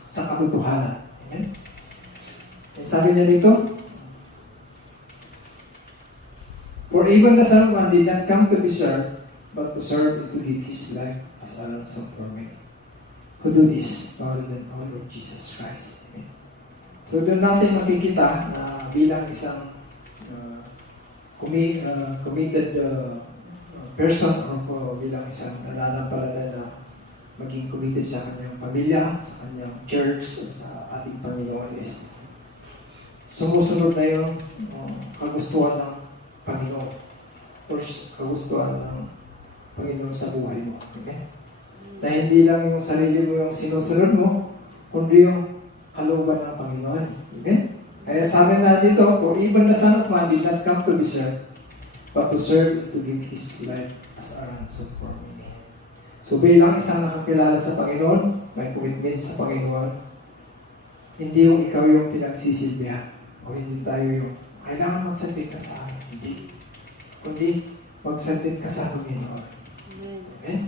sa katotohanan. Amen? And sabi niya dito, "For even the Son of Man did not come to be served, but to serve and to give his life as a ransom for many. Who do this more than our Lord Jesus Christ." Amen. So doon natin makikita na bilang isang committed person o bilang isang nananampalataya na maging committed sa kanyang pamilya, sa kanyang church, o sa ating Panginoon is sumusunod na yung kagustuhan ng Panginoon o kagustuhan ng Panginoon sa buhay mo. Okay? Na hindi lang yung sarili mo yung sinusunod mo, kundi yung kalooban ng Panginoon. Okay? Kaya sabi na dito, "For even the Son of Man did not come to be served, but to serve and to give his life as a ransom for many." So bilang isang nakakilala sa Panginoon, may commitment sa Panginoon, hindi yung ikaw yung pinagsisilbihan o hindi tayo yung kailangan magsabit ka sa akin. Hindi. Kundi magsabit ka sa Panginoon. Amen?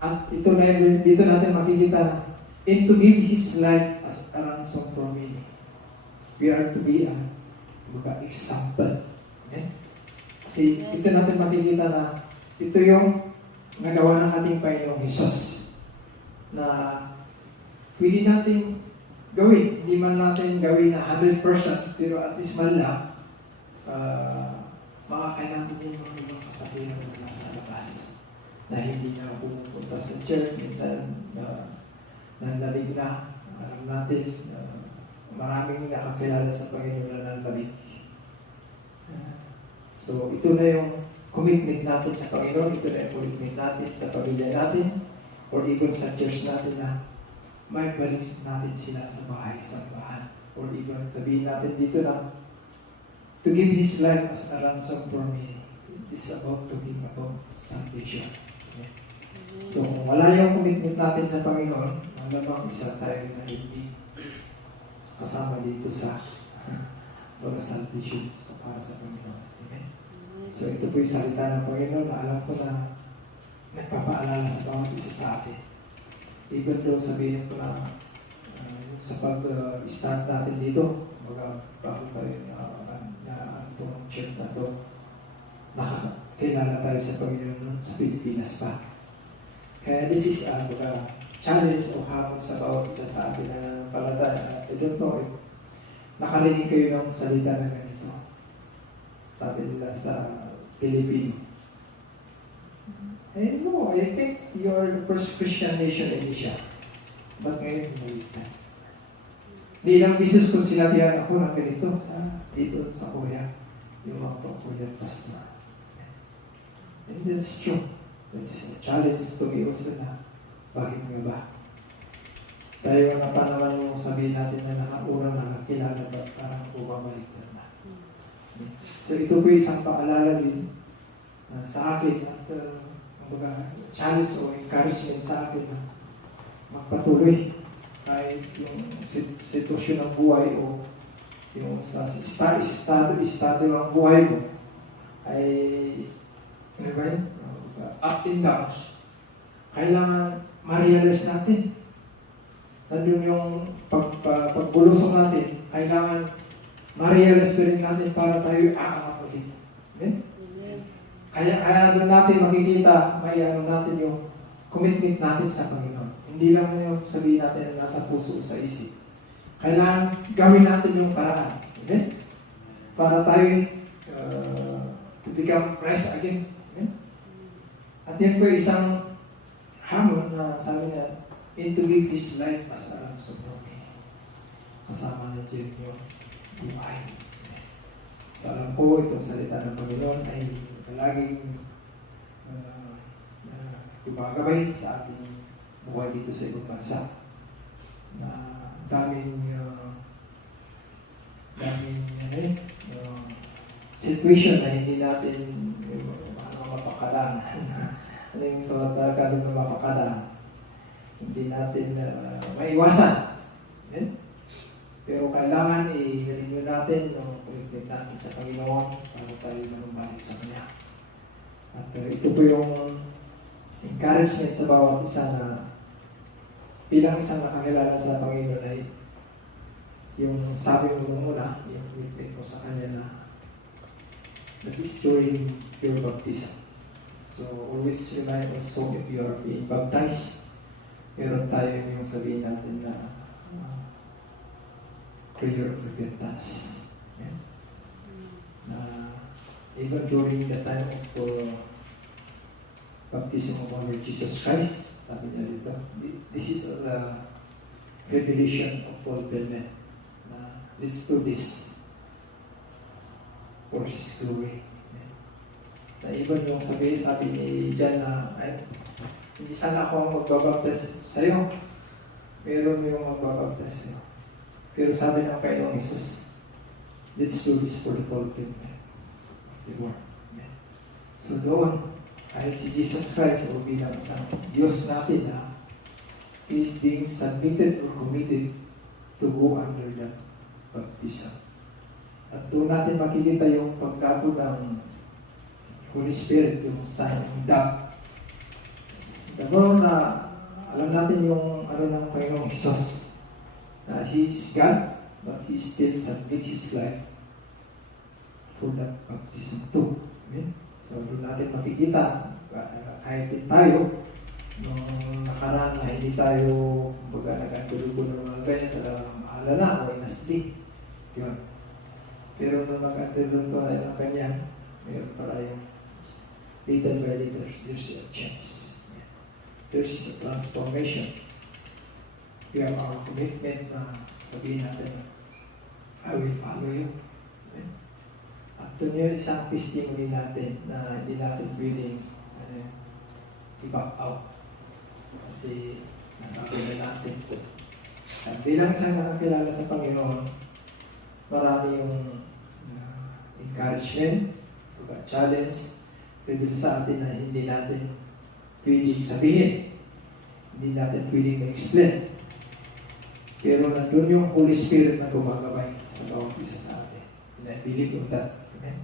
At ito na dito natin makikita, and to give his life as a ransom for many. We are to be a example. Okay? Kasi ito natin makikita na ito yung nagawa ng ating Panginoong Jesus na pwede natin gawin. Hindi man natin gawin na 100%, pero at least man lang makakailangan natin yung mga ibang kapatid na nasa labas na hindi na pumupunta sa church, minsan nandalig na, alam natin, maraming nakakilala sa Panginoon na nanlamig. So ito na yung commitment natin sa Panginoon, ito na yung commitment natin sa pamilya natin, or even sa church natin na may balik natin sila sa bahay, sa bahan. Or even sabihin natin dito na to give His life as a ransom for me. It is about talking about salvation. Okay? So kung wala yung commitment natin sa Panginoon, malamang isa tayo na hindi kasama dito sa mga salvation sa para sa Panginoon. Amen? So ito po yung salita ng Panginoon na alam ko na nagpapaalala sa bawat isa sa atin. Even though sabihin ko na sa pag-start natin dito, bago tayo na itong church na ito, nakakilala tayo sa Panginoon sa Pilipinas pa. Kaya this is challenge o hamon sa bawat isa sa atin na nanampalataya. I don't know if nakarinig kayo ng salita na ganito. Sabi nila sa Pilipino. No, I think you're the first Christian nation in Asia. But ngayon, maliit na. Di lang bisis ko sinabihan ako ng ganito dito sa Korea. Yung mga Korean pastor. And that's true. That's a challenge to me also na bakit nga ba? Tayo na pa naman yung sabihin natin na unang nakakilala ba parang bumabalik na. So ito po isang paalala din sa akin at challenge o encouragement sa akin na magpatuloy kahit yung sitwasyon ng buhay o yung sa estado ng buhay mo ay ano ba yun? Up and downs. Kailangan ma-realize natin. Nandun yung pagbulusong natin, kailangan ma-realize pa rin natin para tayo aangat ulit. Amen? Kaya doon natin makikita, may natin yung commitment natin sa Panginoon. Hindi lang yung sabihin natin na nasa puso sa isip. Kailangan gawin natin yung paraan. Amen? Para tayo to become Christ again. Amen? At yan po isang hamon na sabi na to give His life as a ransom for me. Kasama na dyan yung buhay. So alam ko, itong salita ng Panginoon ay palaging gumagabay sa ating buhay dito sa ibang bansa. Na daming situation na hindi natin mapakalaan. Ano yung sa talaga na mapakalaan? Hindi natin maiwasan. Amen? Pero kailangan i-renew natin yung commitment natin sa Panginoon para tayo manumalik sa Kanya. At ito po yung encouragement sa bawat isa na bilang isang nakakilala sa Panginoon ay yung sabi mo muna, yung commitment mo sa Kanya na that is during your baptism. So always remind also if you are being baptized, meron tayo yung sabihin natin na prayer of repentance. Yeah? Even during the time of baptism of our Lord Jesus Christ, sabi niya dito, this is the revelation of fulfillment. Let's do this for His glory. Yeah? Na even yung sabi ni John na, ay, hindi sana ako ang magbabaptize sa'yo. Meron yung magbabaptize sa'yo. Pero sabi ng Panginoong Jesus, let's do this for the fulfillment of the word. Yeah. So doon, kahit si Jesus Christ o bilang isang Diyos natin na is being submitted or committed to go under that baptism. At doon natin makikita yung pagdabo ng Holy Spirit, yung sign of dove. Dabo na alam natin yung ng Panginoong Jesus. He is God, but He still submit His life for that baptism too. Amen? So doon natin makikita, kahit din tayo, nung nakaraan na hindi tayo nag-antulugo ng mga ganyan, talagang mahala na o inasli. Yun. Pero nung nag-antulugo na ng ganyan, mayroon pala yung little by little, there's a chance. There's a transformation. We have our commitment na sabihin natin na I will follow you. Amen. At ito yung isang testimony natin na hindi natin pwedeng i-back out. Kasi nasabi na natin. At bilang isang nakakilala sa Panginoon, marami yung encouragement, challenge, reveal sa atin na hindi natin pwedeng sabihin, hindi natin pwedeng ma-explain. Pero nandun yung Holy Spirit na gumagabay sa bawat isa sa atin. And I believe in that. Amen?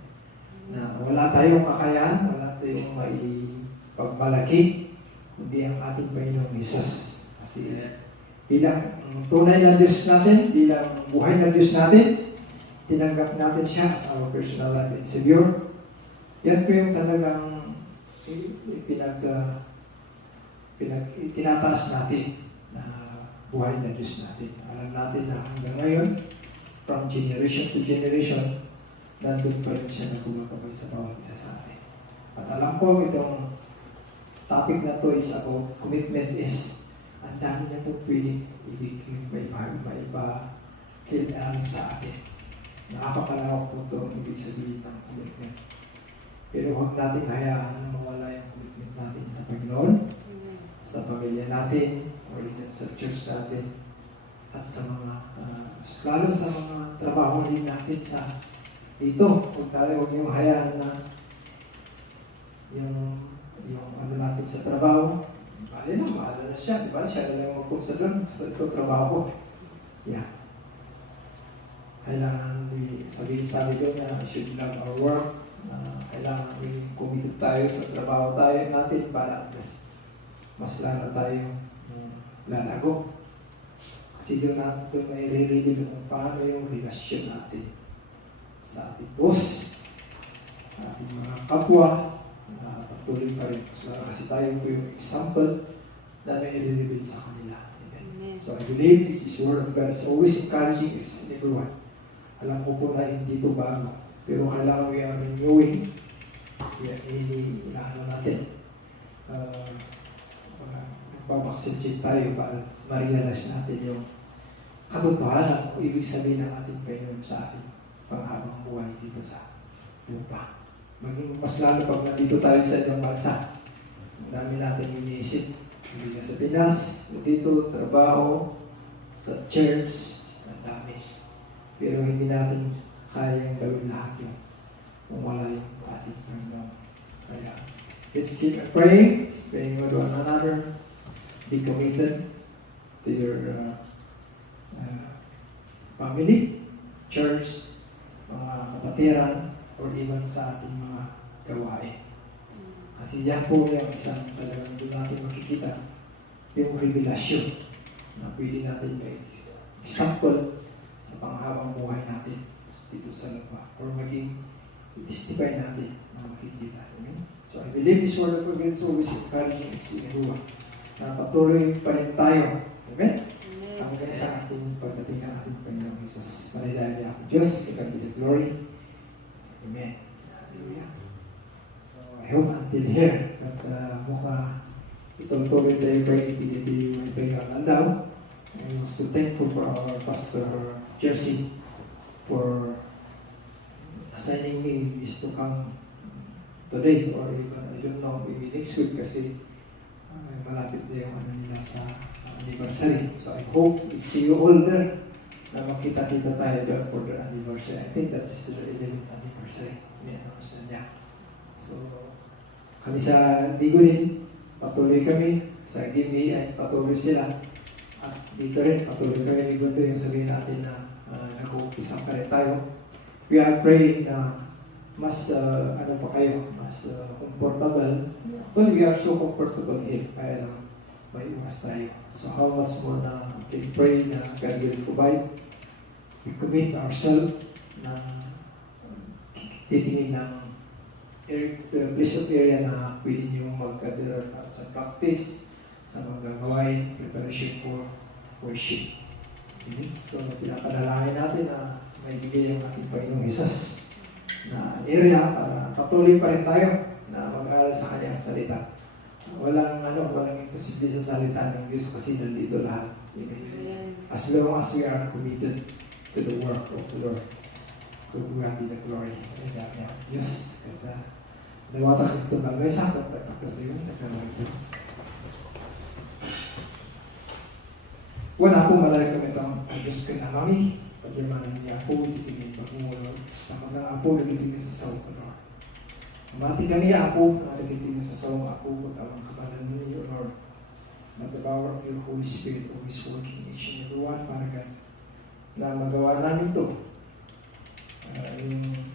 Na wala tayong kakayahan, wala tayong maipagmalaki, kundi ang ating Panginoong Jesus. Kasi bilang tunay na Diyos natin, bilang buhay na Diyos natin, tinanggap natin siya as our personal life and Savior. Yan po yung talagang tinataas natin na buhay na Diyos natin. Alam natin na hanggang ngayon, from generation to generation, nandun pa rin siya na kumakabay sa bawat isa sa atin. At alam ko itong topic na to is about commitment is ang dami niya po pwedeng ibigay, maiba sa atin. Nakapakalawak po ito ang ibig sabihin ng commitment. Pero huwag natin hayaan na mawala yung commitment natin sa Panginoon, sa pamilya natin, o dyan sa church natin, at sa mga, lalo sa mga trabaho rin natin sa dito. Huwag niyong hayaan na yung ano natin sa trabaho, bali na, mahala na siya. Di ba? Siya na lang magpunsa doon sa ito trabaho ko. Yeah. Kailangan sabi doon na should love our work. Kailangan committed tayo sa trabaho tayo natin para at least mas lalo tayo lalago. Kasi doon natin may re-reveal kung paano yung relasyon natin sa ating boss, sa ating mga kapwa, na patuloy pa rin. Kasi tayo po yung example na may re-reveal sa kanila. Amen. So I believe this is word of God. It's always encouraging is everyone. Alam ko po na hindi ito bago. Pero kailangan we are renewing. Inaano natin. Nagpapaksenchik tayo para ma-realize natin yung katotohanan o ibig sabihin ng ating Panginoon sa ating panghabang buhay dito sa lupa. Maging mas lalo pag nandito tayo sa ibang bansa. Ang dami natin iniisip. Hindi na sa Pinas, dito, trabaho, sa church, ang dami. Pero hindi natin kayang gawin lahat yun kung wala yung ating Panginoon. Kaya, let's keep praying one to another. Be committed to your family, church, mga kapatiran, or even sa ating mga gawain. Kasi yan po yung isang talagang doon natin makikita yung revelasyon na pwede natin may example sa panghabang buhay natin dito sa lupa or maging i-testify natin na makikita. Amen? So I believe this word of God is always encouraging us in everyone na patuloy pa rin tayo. Amen? Hanggang sa ating pagdating ng ating Panginoong Jesus. Manilay niya ang Diyos, to God be the glory. Amen. Hallelujah. So I hope until here at mukha ituloy tayo praying hindi may pahinga daw. I'm so thankful for our Pastor Jersey for assigning me this to come today or even I don't know maybe next week kasi malapit na yung ano nila sa anniversary. So I hope we see you all there na makita-kita tayo doon for their anniversary. I think that's the 11th anniversary. Ni-announce niya. So kami sa Digo din, patuloy kami. Sa Gimbi ay patuloy sila. At dito rin, patuloy kami. Ibon doon yung sabihin natin na nag-umpisa pa rin tayo. We are praying na mas ano pa kayo, mas comfortable. Actually, we are so comfortable here. Kaya lang, may iwas tayo. So how much more na can pray na God will provide. We commit ourselves na titingin ng place of area na pwede nyo mag-gather sa practice, sa mga gawain, preparation for worship. Okay? So, pinapanalangin natin na may bigay ang ating Panginoong Jesus na area para patuloy pa rin tayo na mag-aaral sa kanyang salita. Walang imposible sa salita ng Diyos kasi nandito lahat. Amen. As long as we are committed to the work of the Lord. To God be the glory. Amen. Yes, kata nawata kita ba may sakot at yun nagkaroon. Wala po malay kami itong Diyos ka na mami. Pagyaman niya po, hindi kami pag-umulog. Tama na po, nagitin sa sawang ka, Lord. Mati kami, Apo, na nagitin sa sawang Apo, at ang kabalan niyo, Lord. That the power of your Holy Spirit always working each and every one, para God, na magawa namin ito. Yung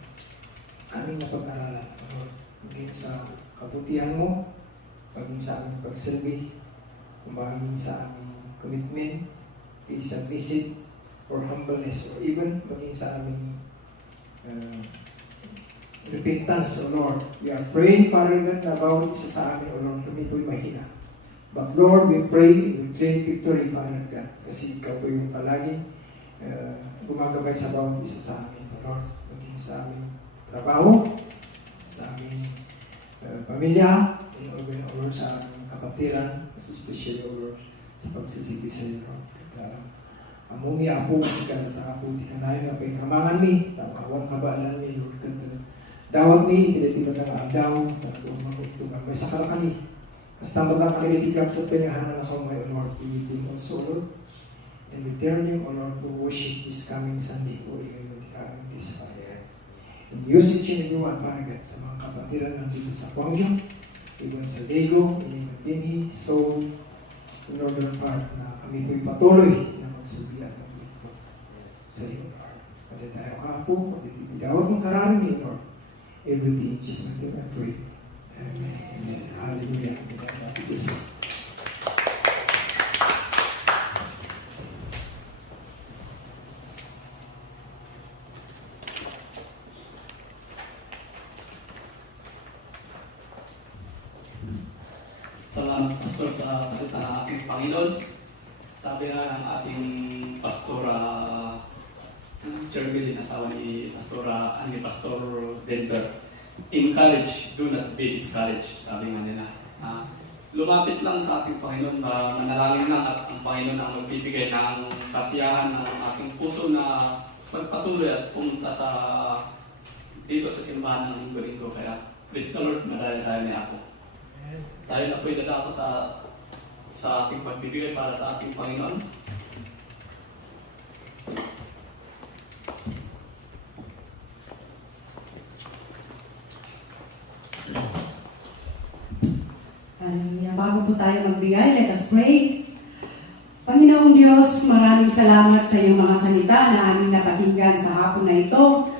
aming napag-aralan, Lord. Maging sa kabutihan mo, maging sa aming pagsilbi, maging sa aming commitment, be submissive, or humbleness, or even maging sa aming repentance, O Lord. We are praying, Father God, na bawat isa sa amin, O Lord, kami po'y mahina. But Lord, we pray, we claim victory, Father God, kasi Ikaw po yung palaging gumagabay sa bawat isa sa amin, O Lord. Maging sa aming trabaho, sa aming pamilya, in O Lord, sa aming kapatiran, mas especially, O Lord, sa pagsisigi sa iyo, Lord. Amungi Apo, sikat at Apo, di ka na yun, apay kamangan mi, tamawan kabalan mi, Lord, dawat mi, pinatibag na daw, nagumang ito, may sakala kami. Kasama lang kami itikap sa pinahanan na kong ngayon, Lord, we will also, Lord, and returning, O Lord, to worship this coming Sunday, O even with coming this fire. And use each and every one, Father, sa mga kapatiran nandito sa Kwangyo, even sa Dago, even Tini, Soul, in order, Father, na kami po'y patuloy na magsubilan ng lingkod sa iyo, Lord. Pwede tayo kapo, pwede tinidawat mong karami, Lord. Everything in Jesus' name I pray. Amen. Amen. Hallelujah. Yes. Salamat, Pastor, sa salita ng ating Panginoon. Sabi nga ng ating Pastor Cherville, asawa ni Pastor Denver, encourage, do not be discouraged, sabi nga nila. Lumapit lang sa ating Panginoon, manalangin lang at ang Panginoon ang magbibigay ng kasiyahan ng ating puso na magpatuloy at pumunta dito sa simbahan ng Linggo-Linggo. Kaya, praise the Lord, madali-dali niya ako. Tayo na po'y dadako sa ating pagbibigay para sa ating Panginoon. Hallelujah. Bago po tayo magbigay, let us pray. Panginoong Diyos, maraming salamat sa iyong mga salita na aming napakinggan sa hapon na ito.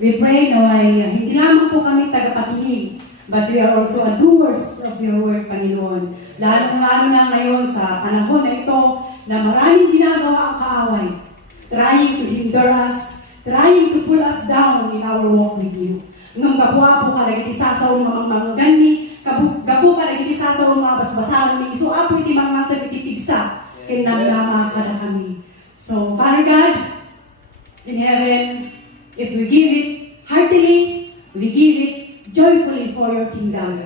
We pray na hindi lamang po kami tagapakinig, but we are also doers of your word, Panginoon. Lalo-lalo na ngayon sa panahon na ito na maraming ginagawa ang kaaway, trying to hinder us, trying to pull us down in our walk with you. Nung kapwa po ka nag-iisasaw ng mga manggani, gapo ka nag-iisasaw ng mga basbasahan ng iso, apo iti mga itipigsa, kinamlama ka na kami. So, Father God, in heaven, if we give it heartily, we give it joyfully for your kingdom.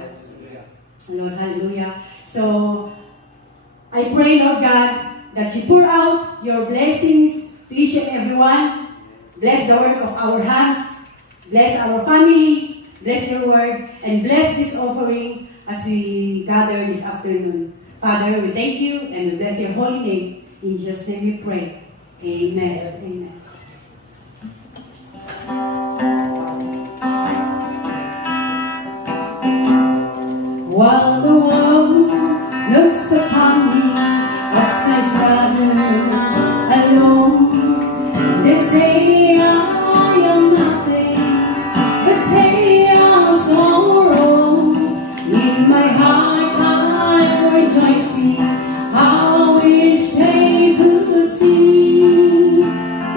Lord, hallelujah. So, I pray, Lord God, that you pour out your blessings to each and every one. Bless the work of our hands. Bless our family. Bless your word. And bless this offering as we gather this afternoon. Father, we thank you and we bless your holy name. In Jesus' name we pray. Amen. Amen. While the world looks upon me as rather alone, they say I am nothing, but they are so wrong. In my heart I'm rejoicing, how I wish they could see.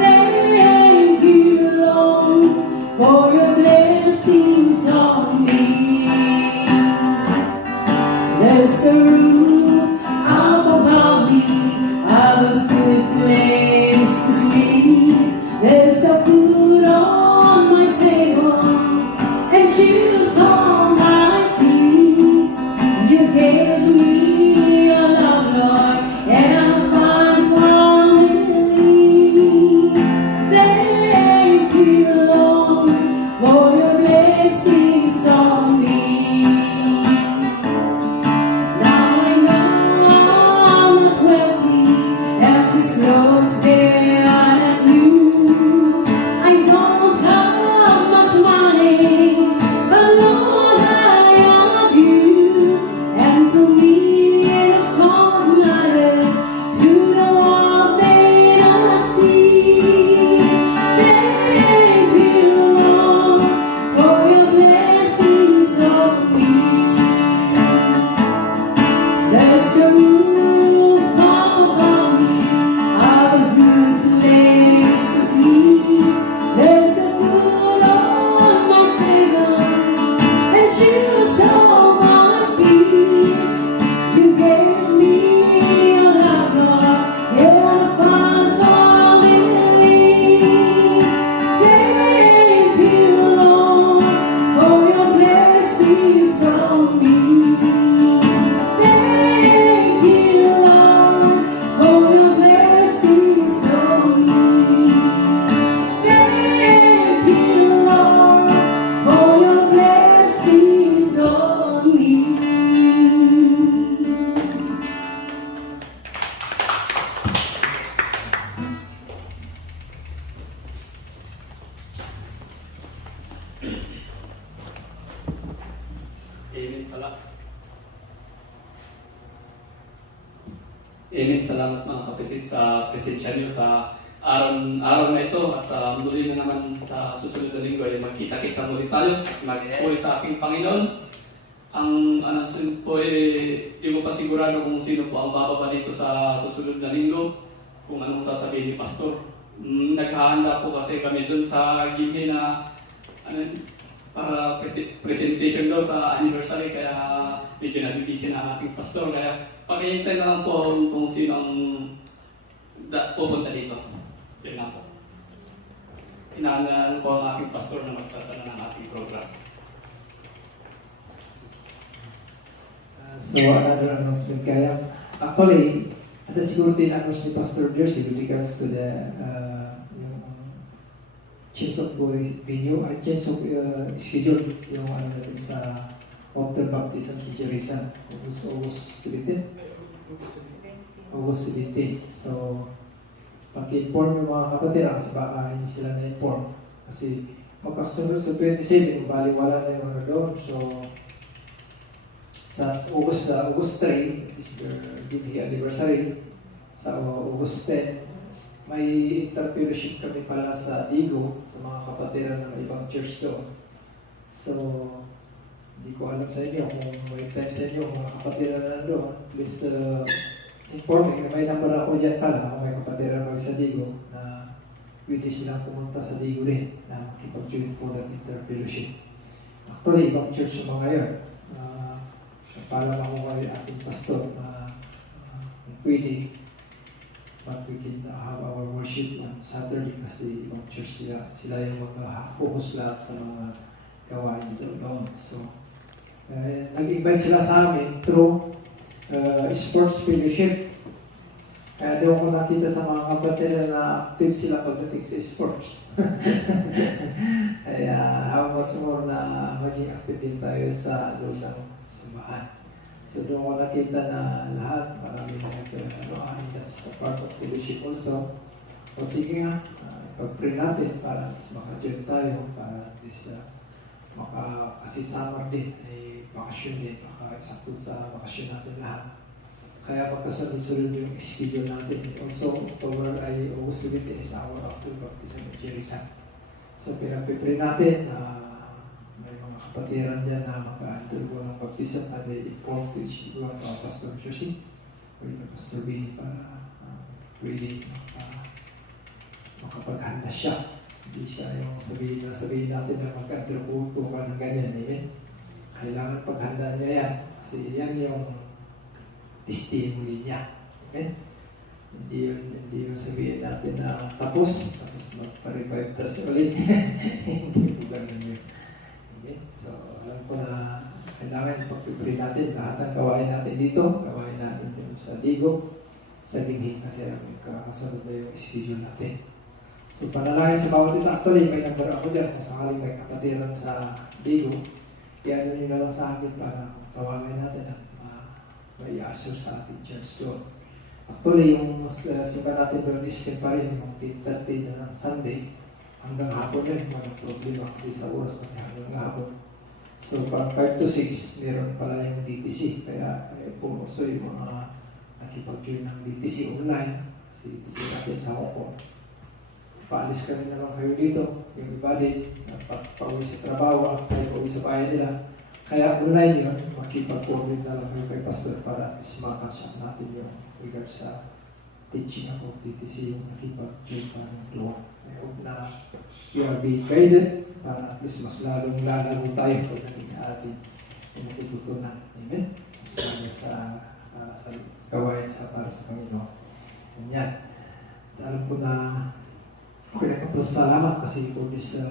Thank you, Lord, for your blessings on me. There's a roof up above me, a good place to sleep. There's a food on my table and shoes on my feet. You gave me your love, Lord, and I'm fine from me. Amen. Salamat mga kapatid sa presensya niyo sa araw na ito at sa muli na naman sa susunod na linggo ay magkita-kita muli tayo. Magpuri sa ating Panginoon. Ang announcement po hindi ko pa sigurado kung sino po ang bababa dito sa susunod na linggo, kung anong sasabihin ni Pastor. Naghahanda po kasi kami dun sa gini na para presentation daw sa anniversary, kaya medyo nabibisi na ating Pastor. Kaya pakihintay na lang po kung sino ang pupunta dito. Yun lang po. Inaangaan ko ang ating Pastor na magsasana ng ating program. So another announcement kaya. Actually, ada siguro tin-announce ni Pastor Jersey with regards to the yung change of venue, change of schedule yung ano natin sa water baptism si Jerisa. August 17. August 17. So, pag-inform yung mga kapatid, kasi baka hindi sila na-inform. Kasi magkakasunod sa 27, baliwala na yung mga doon. So, sa August 3, this is their DBE anniversary. Sa August 10, may interfellowship kami pala sa Digo, sa mga kapatiran ng ibang church doon. So, hindi ko alam sa inyo kung may time sa inyo, mga kapatiran na doon. Please inform me. May number ako dyan pala kung may kapatiran sa Digo na pwede silang pumunta sa Digo rin na makipag-join po ng interfellowship. Actually, ibang church yung mga yun. Paalam ako kay ating pastor na pwede but we can have our worship on Saturday kasi ibang church sila yung mag-focus lahat sa mga gawain dito doon. So, nag-invite sila sa amin through sports fellowship. Kaya doon ko nakita sa mga kapatid na active sila pagdating sa sports. Kaya how much more na maging active din tayo sa loob ng samahan. So doon ko nakita na lahat, marami na that's a part of fellowship also. O sige nga, pag-pray natin para maka-join tayo, para at least kasi summer din, ay bakasyon din, baka eksakto sa bakasyon natin lahat. Kaya magkasunod-sunod yung schedule natin. Also, October ay August 17 is our after baptism of Jerusalem. So pinag-pray natin na may mga kapatiran dyan na mag-undergo ng baptism at they inform to each one to Pastor Jersey o yung Pastor Benny para pwede makapaghanda siya. Hindi siya yung sabihin natin na mag-undergo ka ng ganyan. Amen? Kailangan paghanda niya yan kasi yan yung testimony niya. Amen? Hindi yung sabihin natin na tapos magpa-revive tas ulit. Hindi po ganun yun. Okay? So, alam ko na kailangan pag-pray natin lahat ng gawain natin dito, gawain natin dito sa Digo, sa Dinghing kasi kakasunod na yung schedule natin. So, panalangin sa bawat isa. Actually, may number ako dyan kung sakaling may kapatiran sa Digo. I-ano nyo na lang sa akin para tawagin natin at may assure sa ating church doon. Actually, yung simba natin doon is pa rin yung 10:30 na Sunday. Hanggang hapon yun, walang problema kasi sa oras kasi hanggang hapon. So, parang 5 to 6, meron pala yung DTC. Kaya pumunso yung mga nakipag-join ng DTC online. Kasi dito natin sa Hong Kong. Paalis kami naman kayo dito. Yung iba din, pauwi sa trabaho, pauwi sa bahay nila. Kaya online yun, makipag-coordinate na lang kayo kay Pastor para makasya natin yung regard sa teaching ako DTC yung nakipag-join pa ng Lord. I hope na you are being guided para at least mas lalong lalago tayo pagdating sa atin yung natututunan. Amen? Sa gawain para sa Panginoon. Yan. Alam ko na okay na kapasalamat kasi for this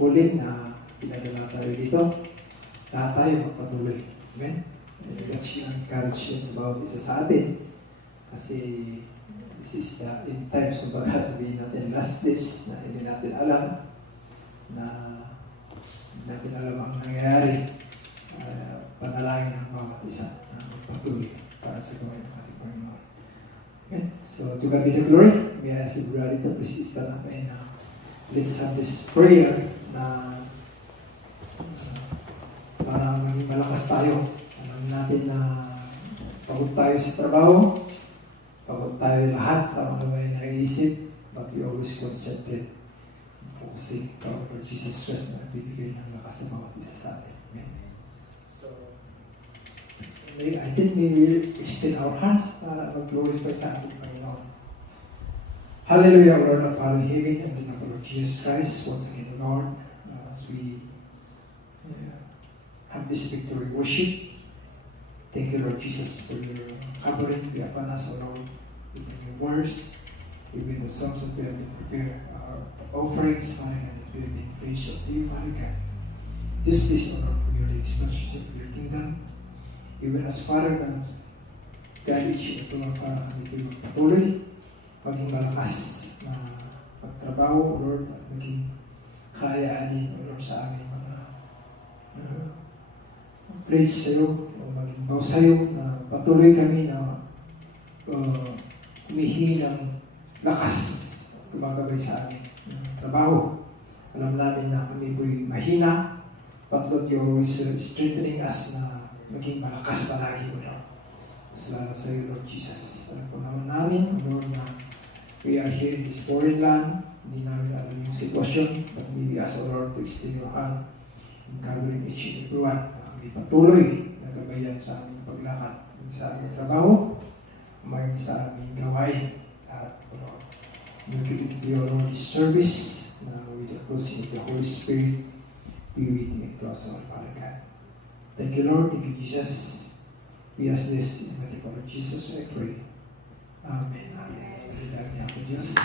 calling na pinadala tayo dito. Lahat tayo magpatuloy. Amen? That's yung encouragement sa bawat isa sa atin. Kasi this is in times of baga sabihin natin last days na hindi natin alam na hindi natin alam ang nangyayari. Panalangin ang bawat isa na magpatuloy para sa gawain ng ating Panginoon. Okay? So, to God be the glory. May I ask you, brother, to please stand up and let's have this prayer na para maging malakas tayo. Alam natin na Pagod tayo sa trabaho, pagod tayo lahat sa mga may naiisip, but we always concentrate, focusing to our Lord Jesus Christ na bibigay ng lakas sa bawat isa sa atin. Amen. So, I think we will extend our hands para mag-glorify sa ating Panginoon. Hallelujah, O Lord of our heaven, and in our Lord Jesus Christ, once again, Lord, as we have this victory worship, thank you, Lord Jesus, for your covering be upon us, O Lord, even your words, even the songs that we have been prepared, our offerings, Father God, that we have been praised to you, Father God. Use this, O Lord, for your expansion of your kingdom. Even as Father God, guide each ito para kami po magpatuloy, maging malakas na pagtrabaho, O Lord, at maging kayaanin, O Lord, sa aming mga praise sa iyo, o maging baw sa iyo, na patuloy kami na humihingi ng lakas at gumagabay sa aming trabaho. Alam namin na kami po'y mahina, but Lord, you always strengthening us na maging malakas palagi, O Lord. Mas lalo sa iyo, Lord Jesus. Alam po naman namin, O Lord, na we are here in this foreign land. Hindi namin alam yung sitwasyon, but we ask, O Lord, to extend your hand in covering each and every one. Na kami patuloy na gabayan sa aming paglakad, sa aming trabaho, umayon sa aming gawain. At, O Lord, magkipit your Lord this service, na with the closing of the Holy Spirit, be with me to us all, Father God. Thank you, Lord. Thank you, Jesus. We ask this in the name of Jesus, I pray. Amen. Amen. Amen. Diyos.